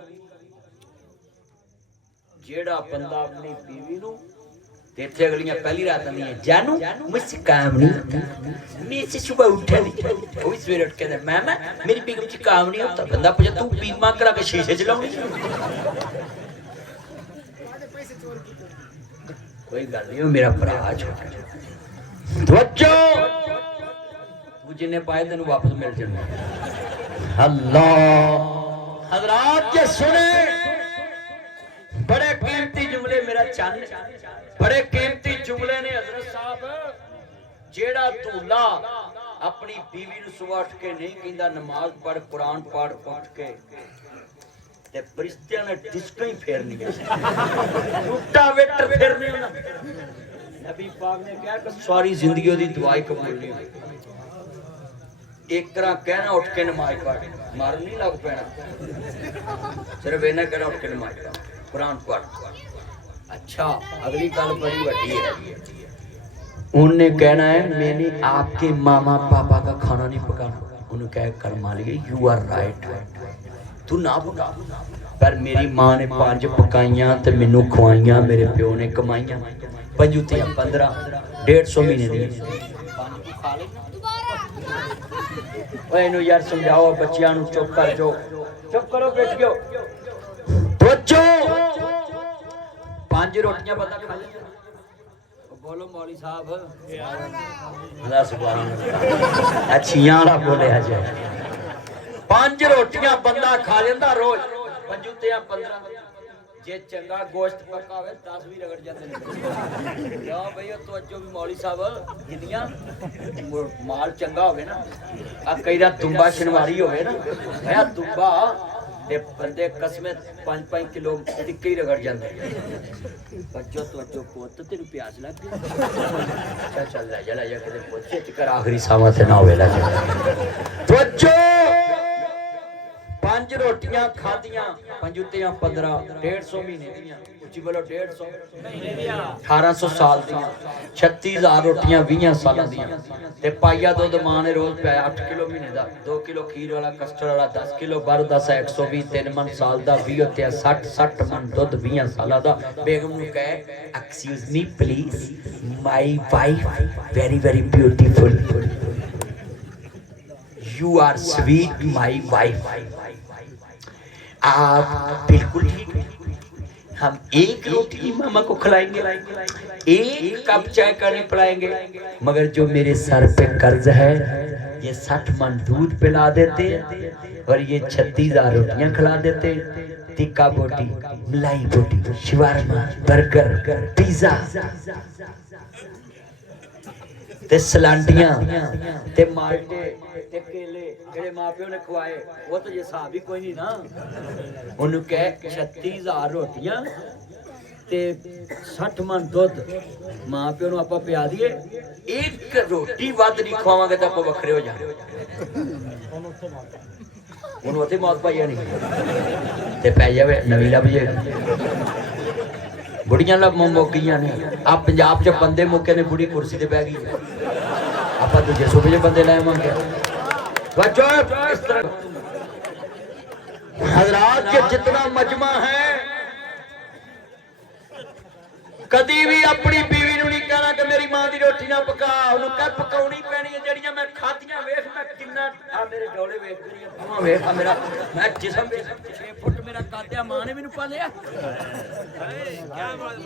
जेड़ा बंदा अपनी बीवी नूं तेथे अगलियां पहली रात आंदियां जानू मुझसे काम नहीं होता मैं से सुबह उठा नहीं वो भी सवेरे उठ के मामा मेरी बीवी से काम नहीं होता बंदा पूछे तू बीमा करा के शीशे चलाऊंगी कोई गल नहीं मेरा भरा छोटा तवज्जो तू जिन्ने पाए तेन वापस मिल जाने अल्लाह हजरात जे सुने बड़े कीमती जुमले मेरा चन बड़े कीमती जुमले ने हजरत साहब जेड़ा दूल्हा अपनी बीवी नूं सुबह उठ के नहीं कहंदा नमाज पढ़ कुरान पढ़ उठ के ते फरिश्तियां ने डिस्को ही फेरनी टूटा वेटर फेरनी ना नबी पाक ने कहा कि सारी जिंदगी दी दुआई कबूल नहीं हुई एक तरह कहना उठ के नमाज पढ़ मार नहीं लग पैना सिर्फ इन्हें कहना उठ के नमाज पढ़ कुरान पढ़ अच्छा अगली गल बड़ी बड़ी है उन्हें कहना है मैंने आपके मामा पापा का खाना नहीं पकाना ਉਹਨੂੰ ਕਹਿ ਕਰਮ ਵਾਲੀਏ ਯੂ ਆਰ ਰਾਈਟ, ਤੂੰ ਨਾ ਭੁਲਾ। पर मेरी माँ ने 5 पकाइयां ते मैनू खुआइयां, मेरे प्यो ने कमाइयां। पंजुतियां 15 150 महीने दी इनू यार समझाओ बच्चियां नू, चुप कर जो, चुप करो बेटियो, बच्चो 5 रोटियां बंदा खा ले। बोलो मौली साहब अल्लाह सुभान अल्लाह, अच्छियां वाला बोले आज 5 रोटियां बंदा खा लेंदा रोज। पंजुतियां 15 जे चंगा गोश्त पक्का होवे 10 भी रगड़ जाते ने। क्यों भैया तवज्जो भी मौली साहब, जिन्नियां माल चंगा होवे ना, आ कई रात दुंबा शनवारी होवे ना, मैं दुंबा ते बंदे कसमे 5-5 किलो टिक्के ही रगड़ जाते। बच्चो तवज्जो पुੱਤ तेरी प्यास लग गई, चल ले जा के पुੱਛੇ तिकर आखिरी सावा ते ना होवे ला तवज्जो। 5 रोटियां खादियां, पंजुतियां 15 150 महीने दियां, उच्ची बोलो 150 1800 साल दियां, 36000 रोटियां 20 सालां दियां ते पाइया दुध मां ने रोज पाया 8 किलो महीने दा, 2 किलो खीर वाला कस्टर्ड वाला 10 किलो 12 10 120 3 मन साल दा 20 ते 60 मन दुध 20 सालां दा। बेगम नू कहे excuse me please my wife very very beautiful, you are sweet my wife. आप बिल्कुल ठीक है, हम एक रोटी मामा को खिलाएंगे, एक कप चाय करने पिलाएंगे, मगर जो मेरे सर पे कर्ज है ये 60 मन दूध पिला देते और ये 36,000 रोटियां खिला देते, टिक्का बोटी, मलाई बोटी, शवारमा, बर्गर, पिज्जा ते सलांटियां ते माल्टे ते केले जेड़े मां प्यो ने खवाए, वो तो ये हिसाब ही कोई नहीं ना। उन्होंने कहे 36,000 रोटियां ते 60 मन दुध मां प्यो नू आपां पिया दिए, एक रोटी वध नहीं खवावांगे तो आपां वखरे हो जाए। उन्होंने उत्थे मौत पाई जानी ते पै जावे नवीं लभ जाए। बुढ़ियां लभ मुक गईयां ने, आ पंजाब च बंदे मुके ने, बुढ़ी कुर्सी ते बह गई, आपां दूजे सूबे च बंदे लै आवांगे। हजरात के जितना मजमा है, कदी भी अपनी बीवी नू नहीं कहना कि मेरी मां दी रोटी ना पका, उन्होंने कह पकाउणी पैनी है। जेड़ियां मैं खादियां वेख, मैं किन्ना आ मेरे डोले वेख, मेरियां बाहां वेख, आ मेरा मैं जिस्म 6 फुट मेरा कद है, मां ने मैनू पालिया। क्या बात,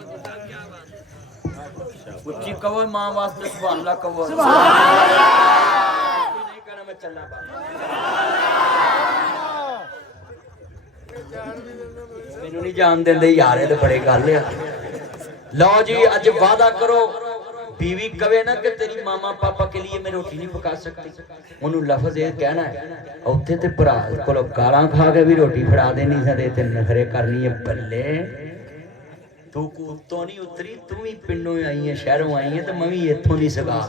क्या बात, उच्ची कहो मां वास्ते सुभान अल्लाह कहो, नहीं कहना मैं चलना पा। मैनू नहीं जान देंदे यार, ये तो बड़े गल है। लो जी अज वादा करो, बीवी कवे ना कि तेरी मामा पापा के लिए मैं रोटी नहीं पका सकती, उन्होंने लफ्ज ये कहना है। उत्थे ते भरा कोलों गालां खा के भी रोटी फड़ा देनी सदे ते नखरे करनी है। बल्ले तू उत्तों नहीं उतरी, तू भी पिंडों आई है, शहरों आई है, तो मैं भी इत्थों दी सगात।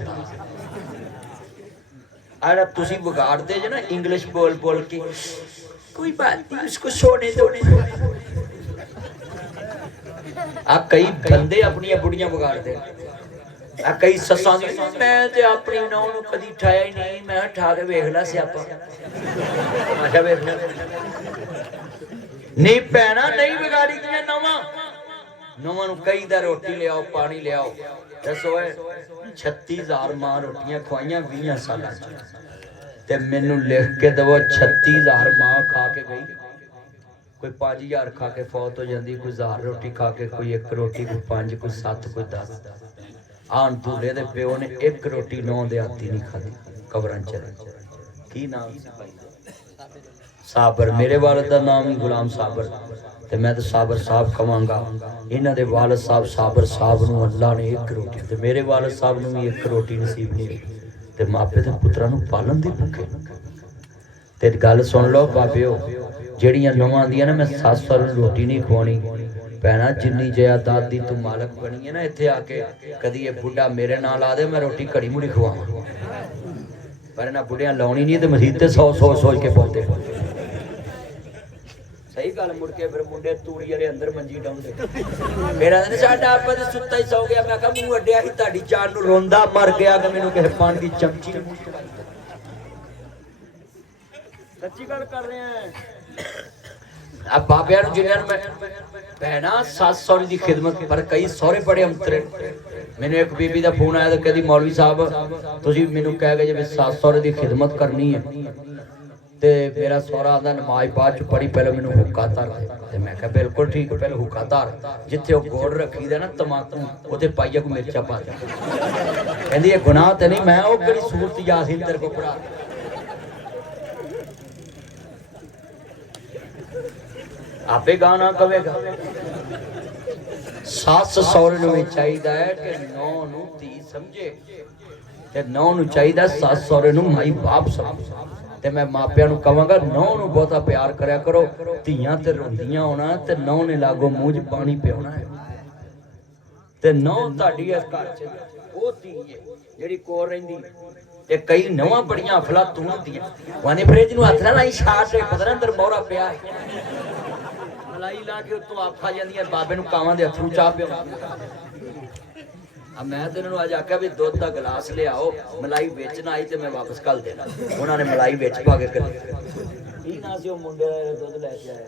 अरे तुसी बिगाड़ते जो ना इंग्लिश बोल बोल के, कोई बात नहीं उसको सोने दो। आ कई बंदे अपनी बुढ़ियां बिगाड़ते, आ कई सस्सां दी मैं ते अपनी नौं नूं कदी ठाया ही नहीं, मैं ठा के वेख ला सियापा। अच्छा वेखना नहीं पैना, नहीं बिगाड़ी दियां नौवां नौवां नूं कई दा रोटी ले आओ, पानी ले आओ। दसो 36,000 मां रोटियां खवाइयां 20 सालां ते मैनू लिख के दवो 36,000 मां खा के गई, कोई 5,000 खा के फौत हो जाती, कोई 1000 रोटी खा के, कोई 1 रोटी, कोई 5, कोई 7, कोई 10। आन दूल्हे दे प्यो ने 1 रोटी 9 दे हाथी नहीं खाधी, कबरां च। की नाम साबर, मेरे वालिद दा नाम ही गुलाम साबर, ते मैं तो साबर साहब कवांगा। इन्हां दे वालिद साहब साबर साहब नूं अल्लाह ने 1 रोटी ते मेरे वालिद साहब नूं भी 1 रोटी नसीब नहीं, ते मापे ते पुत्रां नूं पालन दे भुखे। ते गल सुन लो बाबिओ, ਜਿਹੜੀਆਂ ਨੌਵਾਂ ਦੀਆਂ ਨਾ मैं सੱਸ ਨੂੰ रोटी नहीं ਖਵਾਉਣੀ ਭੈਣਾ, ਜਿੰਨੀ ਜਾਇਦਾਦ ਦੀ ਤੂੰ ਮਾਲਕ ਬਣੀ ਹੈ ਨਾ, ਇੱਥੇ ਆ ਕੇ ਕਦੀ ਇਹ ਬੁੱਢਾ ਮੇਰੇ ਨਾਲ ਆ ਦੇ, ਮੈਂ ਰੋਟੀ ਘੜੀ ਮੁੜੀ ਖਵਾਵਾਂ, ਪਰ ਇਹਨਾਂ ਬੁੱਢਿਆਂ ਲਾਉਣੀ ਨਹੀਂ ਤੇ ਮਸੀਤ ਤੇ 100 ਸੋਚ ਕੇ ਪਾਉਂਦੇ। ਸਹੀ ਗੱਲ, ਮੁੜ ਕੇ ਫਿਰ ਮੁੰਡੇ ਤੂੜੀ ਵਾਲੇ ਅੰਦਰ ਮੰਜੀ ਡਾਉਂਦੇ, ਮੇਰਾ ਨੇ ਸਾਡਾ ਆਪਾਂ ਤੇ ਸੁੱਤਾ ਹੀ ਸੌ ਗਿਆ। ਮੈਂ ਕਿਹਾ ਮੂੰਹ ਅੱਡਿਆ ਸੀ ਤੁਹਾਡੀ ਜਾਨ ਨੂੰ, ਰੋਂਦਾ ਮਰ ਗਿਆ ਕਿ ਮੈਨੂੰ ਕਿਸੇ ਪਾਣੀ ਦੀ ਚਮਚੀ सच्ची गल कर रहे हैं अब बाबिया जिन्हें मैं भैना सास सौरे की खिदमत पर कई सौरे बड़े अंतरे मैंने एक बीबी का फोन आया तो कहती मौलवी साहब तुसी मैनू कह गए जे सास सौरे की खिदमत करनी है ते मेरा सौरा आंदा नमाज बाद च पढ़ी पहले मैनू हुक्का धर ते मैं कहा बिल्कुल ठीक पहले हुक्का धर जिथे गुड़ रखी दा ना तमाकू उथे पाइया को मिर्चा पा दे कहंदी ये गुनाह ते नहीं मैं वो केड़ी सूरत यासीन तेरे को पढ़ा आपे गाना कवेगा सस सौरे नूं चाहिदा है कि नौ नूं धी समझे ते नौ नूं चाहिदा सस सौरे नूं माई बाप समझे ते मैं मापिया नूं कहांगा नौ नूं बहुता प्यार करया करो धीआं ते रोंदियां होना ते नौ ने लागो मूंह च पानी पियाउणा है ते नौ तुहाडी इस घर च ओ धी है जेहड़ी कोल रहिंदी ते कई नवां बड़ियां अफलातून हुंदियां वाने फ्रिज नूं हत्थ ना लाई छाट पता ना अंदर मोहरा पिया है मलाई ला के उत्तों आप खा जांदियां बाबे नूं कावां दे अथरू चाह पिया अब मैं तो इन्होंने आज आख्या भी दुध का गिलास ले आओ मलाई बेचना आई तो मैं वापस कल देना उन्होंने मलाई बेच पा के कर की ना सी मुंडे दुध लेके आए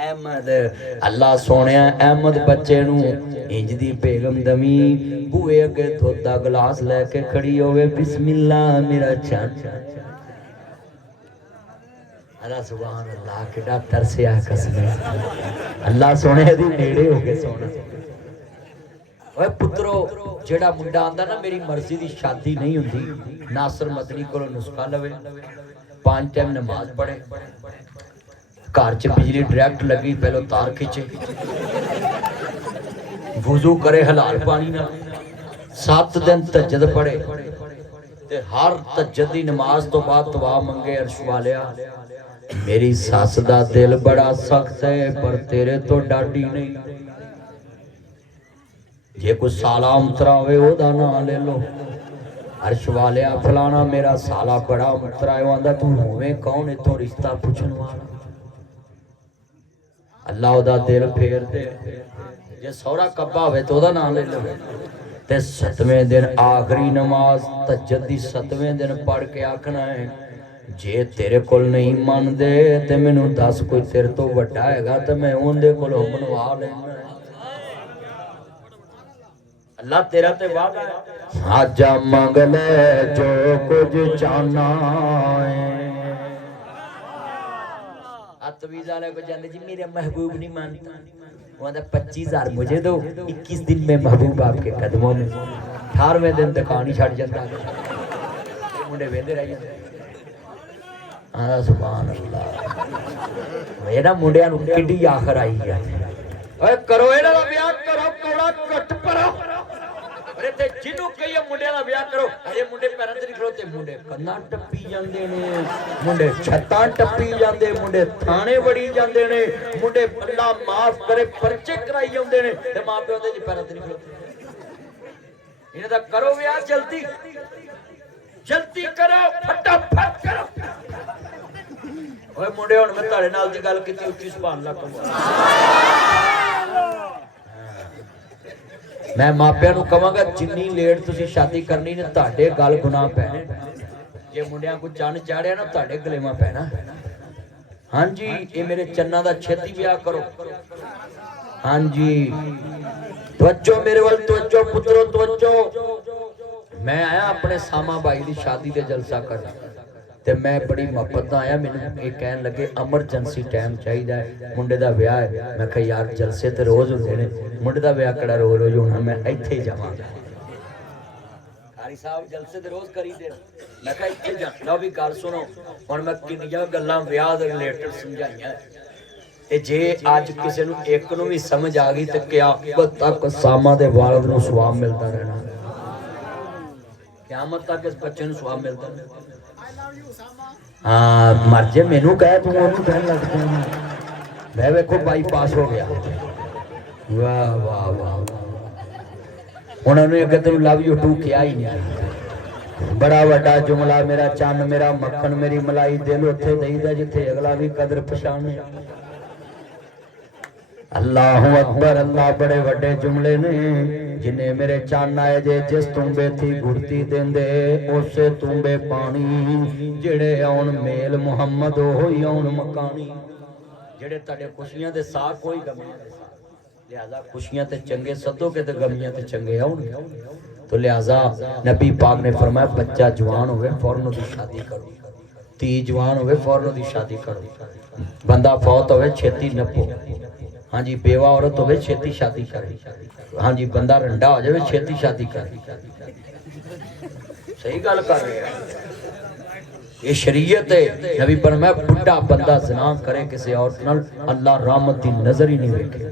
अहमद अल्लाह सोने अहमद बच्चे नूं इंज दी बेगम दमी बूए अगे दुध का गिलास लेके खड़ी होवे बिस्मिल्लाह मेरा चंद अल्लाह सुभान अल्लाह किड़ा तरसिया कसम अल्लाह सोने दी नेड़े हो के सोना ओए पुत्रो जेड़ा मुंडा आंदा ना मेरी मर्जी दी शादी नहीं हुंदी नासर मदनी कोलों नुस्खा लवे 5 टाइम नमाज पढ़े घर च बिजली डायरेक्ट लगी पहले तार खिंचे वुजू करे हलाल पानी नाल 7 दिन तहज्जुद पढ़े ते हर तहज्जुद दी नमाज तो बाद दुआ मंगे अर्श वालिया मेरी सस दा दिल बड़ा सख्त है पर तेरे तो डाडी नहीं जे कोई साला उतरा होवे ओदा नाम ले लो अर्श वालिया फलाना मेरा साला बड़ा उतरा है आंदा तू होवे कौन इथों रिश्ता पूछण वाला अल्लाह ओदा दिल फेर दे जे सौरा कब्बा होवे तो ओदा नाम ले लो ते 7वें दिन आखिरी नमाज तहज्जुद दी 7वें दिन पढ़ के आखना है जे तेरे कोल नहीं मनदे ते मैनू दस कोई तेरे तो वड्डा हैगा ते मैं ओंदे कोलों मनवा लेना अल्लाह तेरा ते वादा है आजा मंग ले जो कुछ चाहना है तवीज़ वाले को जाने जी मेरा महबूब नहीं मानता वो आंदा 25,000 मुझे दो 21 दिन में महबूब आपके कदमों में 18वें दिन दुकान ही छड़ जाता मुंडे वेंदे रह जांदे हाँ सुभान अल्लाह मेरा मुंडियां नूं किड्डी आखर आई है ओए करो इहदा दा ब्याह करो कौड़ा घट परो अरे ते जिन्नू कहिए मुंडियां दा ब्याह करो अरे मुंडे पैरां ते नहीं खड़ोते मुंडे कन्ना टप्पी जांदे ने मुंडे छत्तां टप्पी जांदे मुंडे थाने वड़ी जांदे ने मुंडे अल्लाह माफ करे पर्चे कराई जांदे ने ते मां प्यो दे पैरां ते नहीं खड़ोते इन्हां दा करो ब्याह जल्दी जल्दी करो फटाफट करो ओए मुंडे हुण मैं तुहाडे नाल दी गल कीती उच्ची सुभान अल्लाह कहो मैं मापिया नूं कहांगा जिन्नी लेट तुसीं शादी करनी ने तुहाडे गल गुनाह पैणे जे मुंडियां को चन्न चाढ़िया ना तुहाडे गलेमा पैना हां जी ये मेरे चन्ना दा छेती ब्याह करो हां जी तवज्जो मेरे वल तवज्जो पुत्रो तवज्जो मैं आया अपने सामा भाई की शादी ते जलसा कर ते मैं बड़ी मुहब्बत नाल आया मैनूं ये कहन लगे एमरजेंसी टाइम चाहिदा है मुंडे दा ब्याह है मैं कहा यार जलसे ते रोज हुंदे ने मुंडे दा ब्याह कड़ा रोज रोज होना मैं इत्थे ही जावांगा कारी साहब जलसे ते रोज करी दे मैं कहा इत्थे जा लो भी गल सुनो हुण मैं किन्नियां गल्लां ब्याह दे रिलेटेड समझाईयां ते जे अज किसी नूं एक नूं भी समझ आ गई ते क़यामत तक सामा दे वालिद नूं सवाब मिलदा रहना क़यामत तक इस बच्चे नूं सवाब मिलदा हाँ मर जे मैनू कह तू ओनू कहन लग पिया मैं वेखो बाईपास हो गया वाह वाह वाह उन्होंने अगर तेन लव यू टू किया ही नहीं बड़ा वड्डा जुमला मेरा चन्न मेरा मक्खन मेरी मलाई दिल उत्थे देईदा जिथे अगला भी कदर पछाणे अल्लाहु अकबर। अल्लाह बड़े वड्डे जुमले ने जिन्हें मेरे चन्न आए जे जिस तुम्बे थी गुड़ती देंदे उसे तुम्बे पानी जेड़े आउन मेल मुहम्मद होई आउन मकानी जेड़े ताडे खुशियां दे साथ कोई गमियां दे साथ लिहाजा खुशियां ते चंगे सदोगे ते गमियां ते चंगे आउणगे तो लिहाजा नबी पाक ने फरमाया बच्चा जवान होवे फौरन उसदी शादी करो धी जवान होवे फौरन उसदी शादी करो बंदा फौत होवे छेती नपो हाँ जी बेवा औरत होवे छेती शादी करे हाँ जी बंदा रंडा हो जाए छेती शादी करे सही गल कर रहे हैं ये शरीयत है नबी फरमाया बुढ़ा बंदा ज़िना करे किसी औरत नाल अल्लाह रहमत दी नजर ही नहीं देखे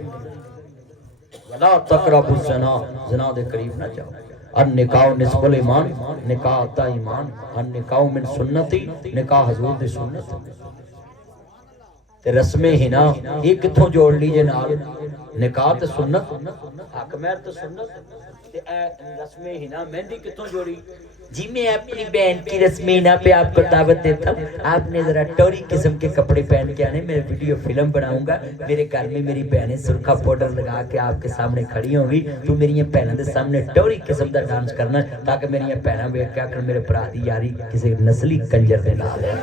वला तकरबु ज़िना ज़िना दे करीब ना जाओ अन निकाह निस्फुल ईमान निकाह अता ईमान अन निकाह मिन सुन्नती निकाह हुजूर दी सुन्नत ते रस्मे ही ना ये किथों जोड़ लीजिए नाल निकाह ते सुन्नत हक महर ते सुन्नत ते रस्मे ही ना मेहंदी किथों जोड़ी जी मैं अपनी बहन की रस्मे ना पे आपको दावत देता हूँ आपने जरा टोरी किस्म के कपड़े पहन के आने मैं वीडियो फिल्म बनाऊंगा मेरे घर में मेरी बहनें सुरखा पाउडर लगा के आपके सामने खड़ी होंगी तू मेरी भैनों के सामने टोरी किस्म का डांस करना ताकि मेरी भैन वेख के आखिर मेरे भरा की यारी किसी नस्ली कंजर के नाल है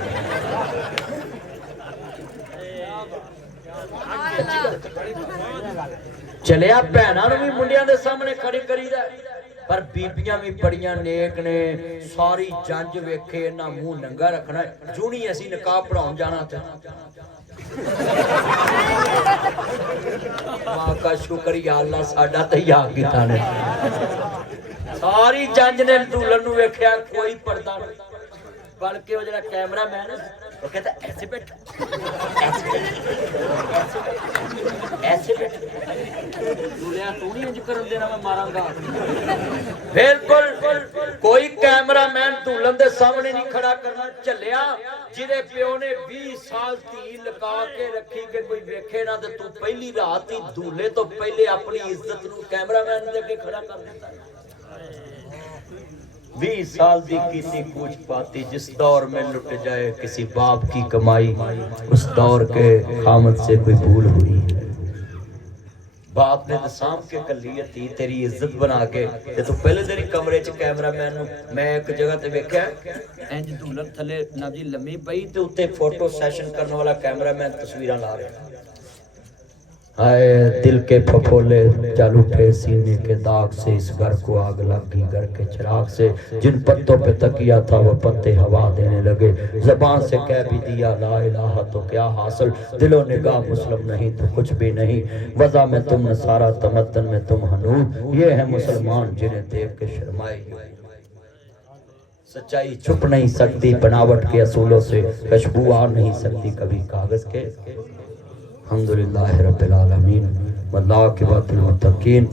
चलिया भैनों भी मुंडिया के सामने खड़ी करीदा पर बीबियां भी बड़ियां नेक ने सारी जंज वेखे ना मुंह नंगा रखना जूनी असी निकाह पढ़ाउण जाना थे मां का शुक्र या अल्लाह साडा तैयार कीता ने सारी जंज ने दुल्हन नूं वेख्या कोई पर्दा नहीं बल्कि वो जरा कैमरा मैन वो कहता ऐसे बैठो ऐसे बैठो दूल्हा तू नहीं इंज करन देना मैं मारांगा बिल्कुल कोई कैमरा मैन दुल्हन दे सामने नहीं खड़ा करना चलिया जिदे प्यो ने 20 साल धी लगा के रखी के कोई वेखे ना ते तू पहली रात ही दूल्हे तो पहले अपनी इज्जत नूं कैमरा मैन दे अगे खड़ा कर देता 20 साल की किसी पूछ पाती जिस दौर में लुट जाए किसी बाप की कमाई उस दौर के खामद से कोई भूल हुई है बाप ने तो साम के कली थी तेरी इज्जत बना के ते तू पहले तेरी कमरे च कैमरा मैन मैं एक जगह ते वेख्या इंज दुल्हन थले ना जी लम्मी पई ते उत्ते फोटो सेशन करने वाला कैमरा मैन तस्वीरां ला रहा हाय दिल के फफोले जल उठे सीने के दाग से इस घर को आग लगी घर के चिराग से जिन पत्तों पे तकिया था वो पत्ते हवा देने लगे जबान से कह भी दिया ला इलाहा तो क्या हासिल दिलो निगाह मुस्लिम नहीं तो कुछ भी नहीं वज़ा में तुम नसारा तमद्दन में तुम हनूफ ये है मुसलमान जिन्हें देख के शर्माए सच्चाई छुप नहीं सकती बनावट के असूलों से खुशबू आ नहीं सकती कभी कागज के अल्हम्दुलिल्लाह रब्बिल आलमीन वल्लाह के मुत्तकीन।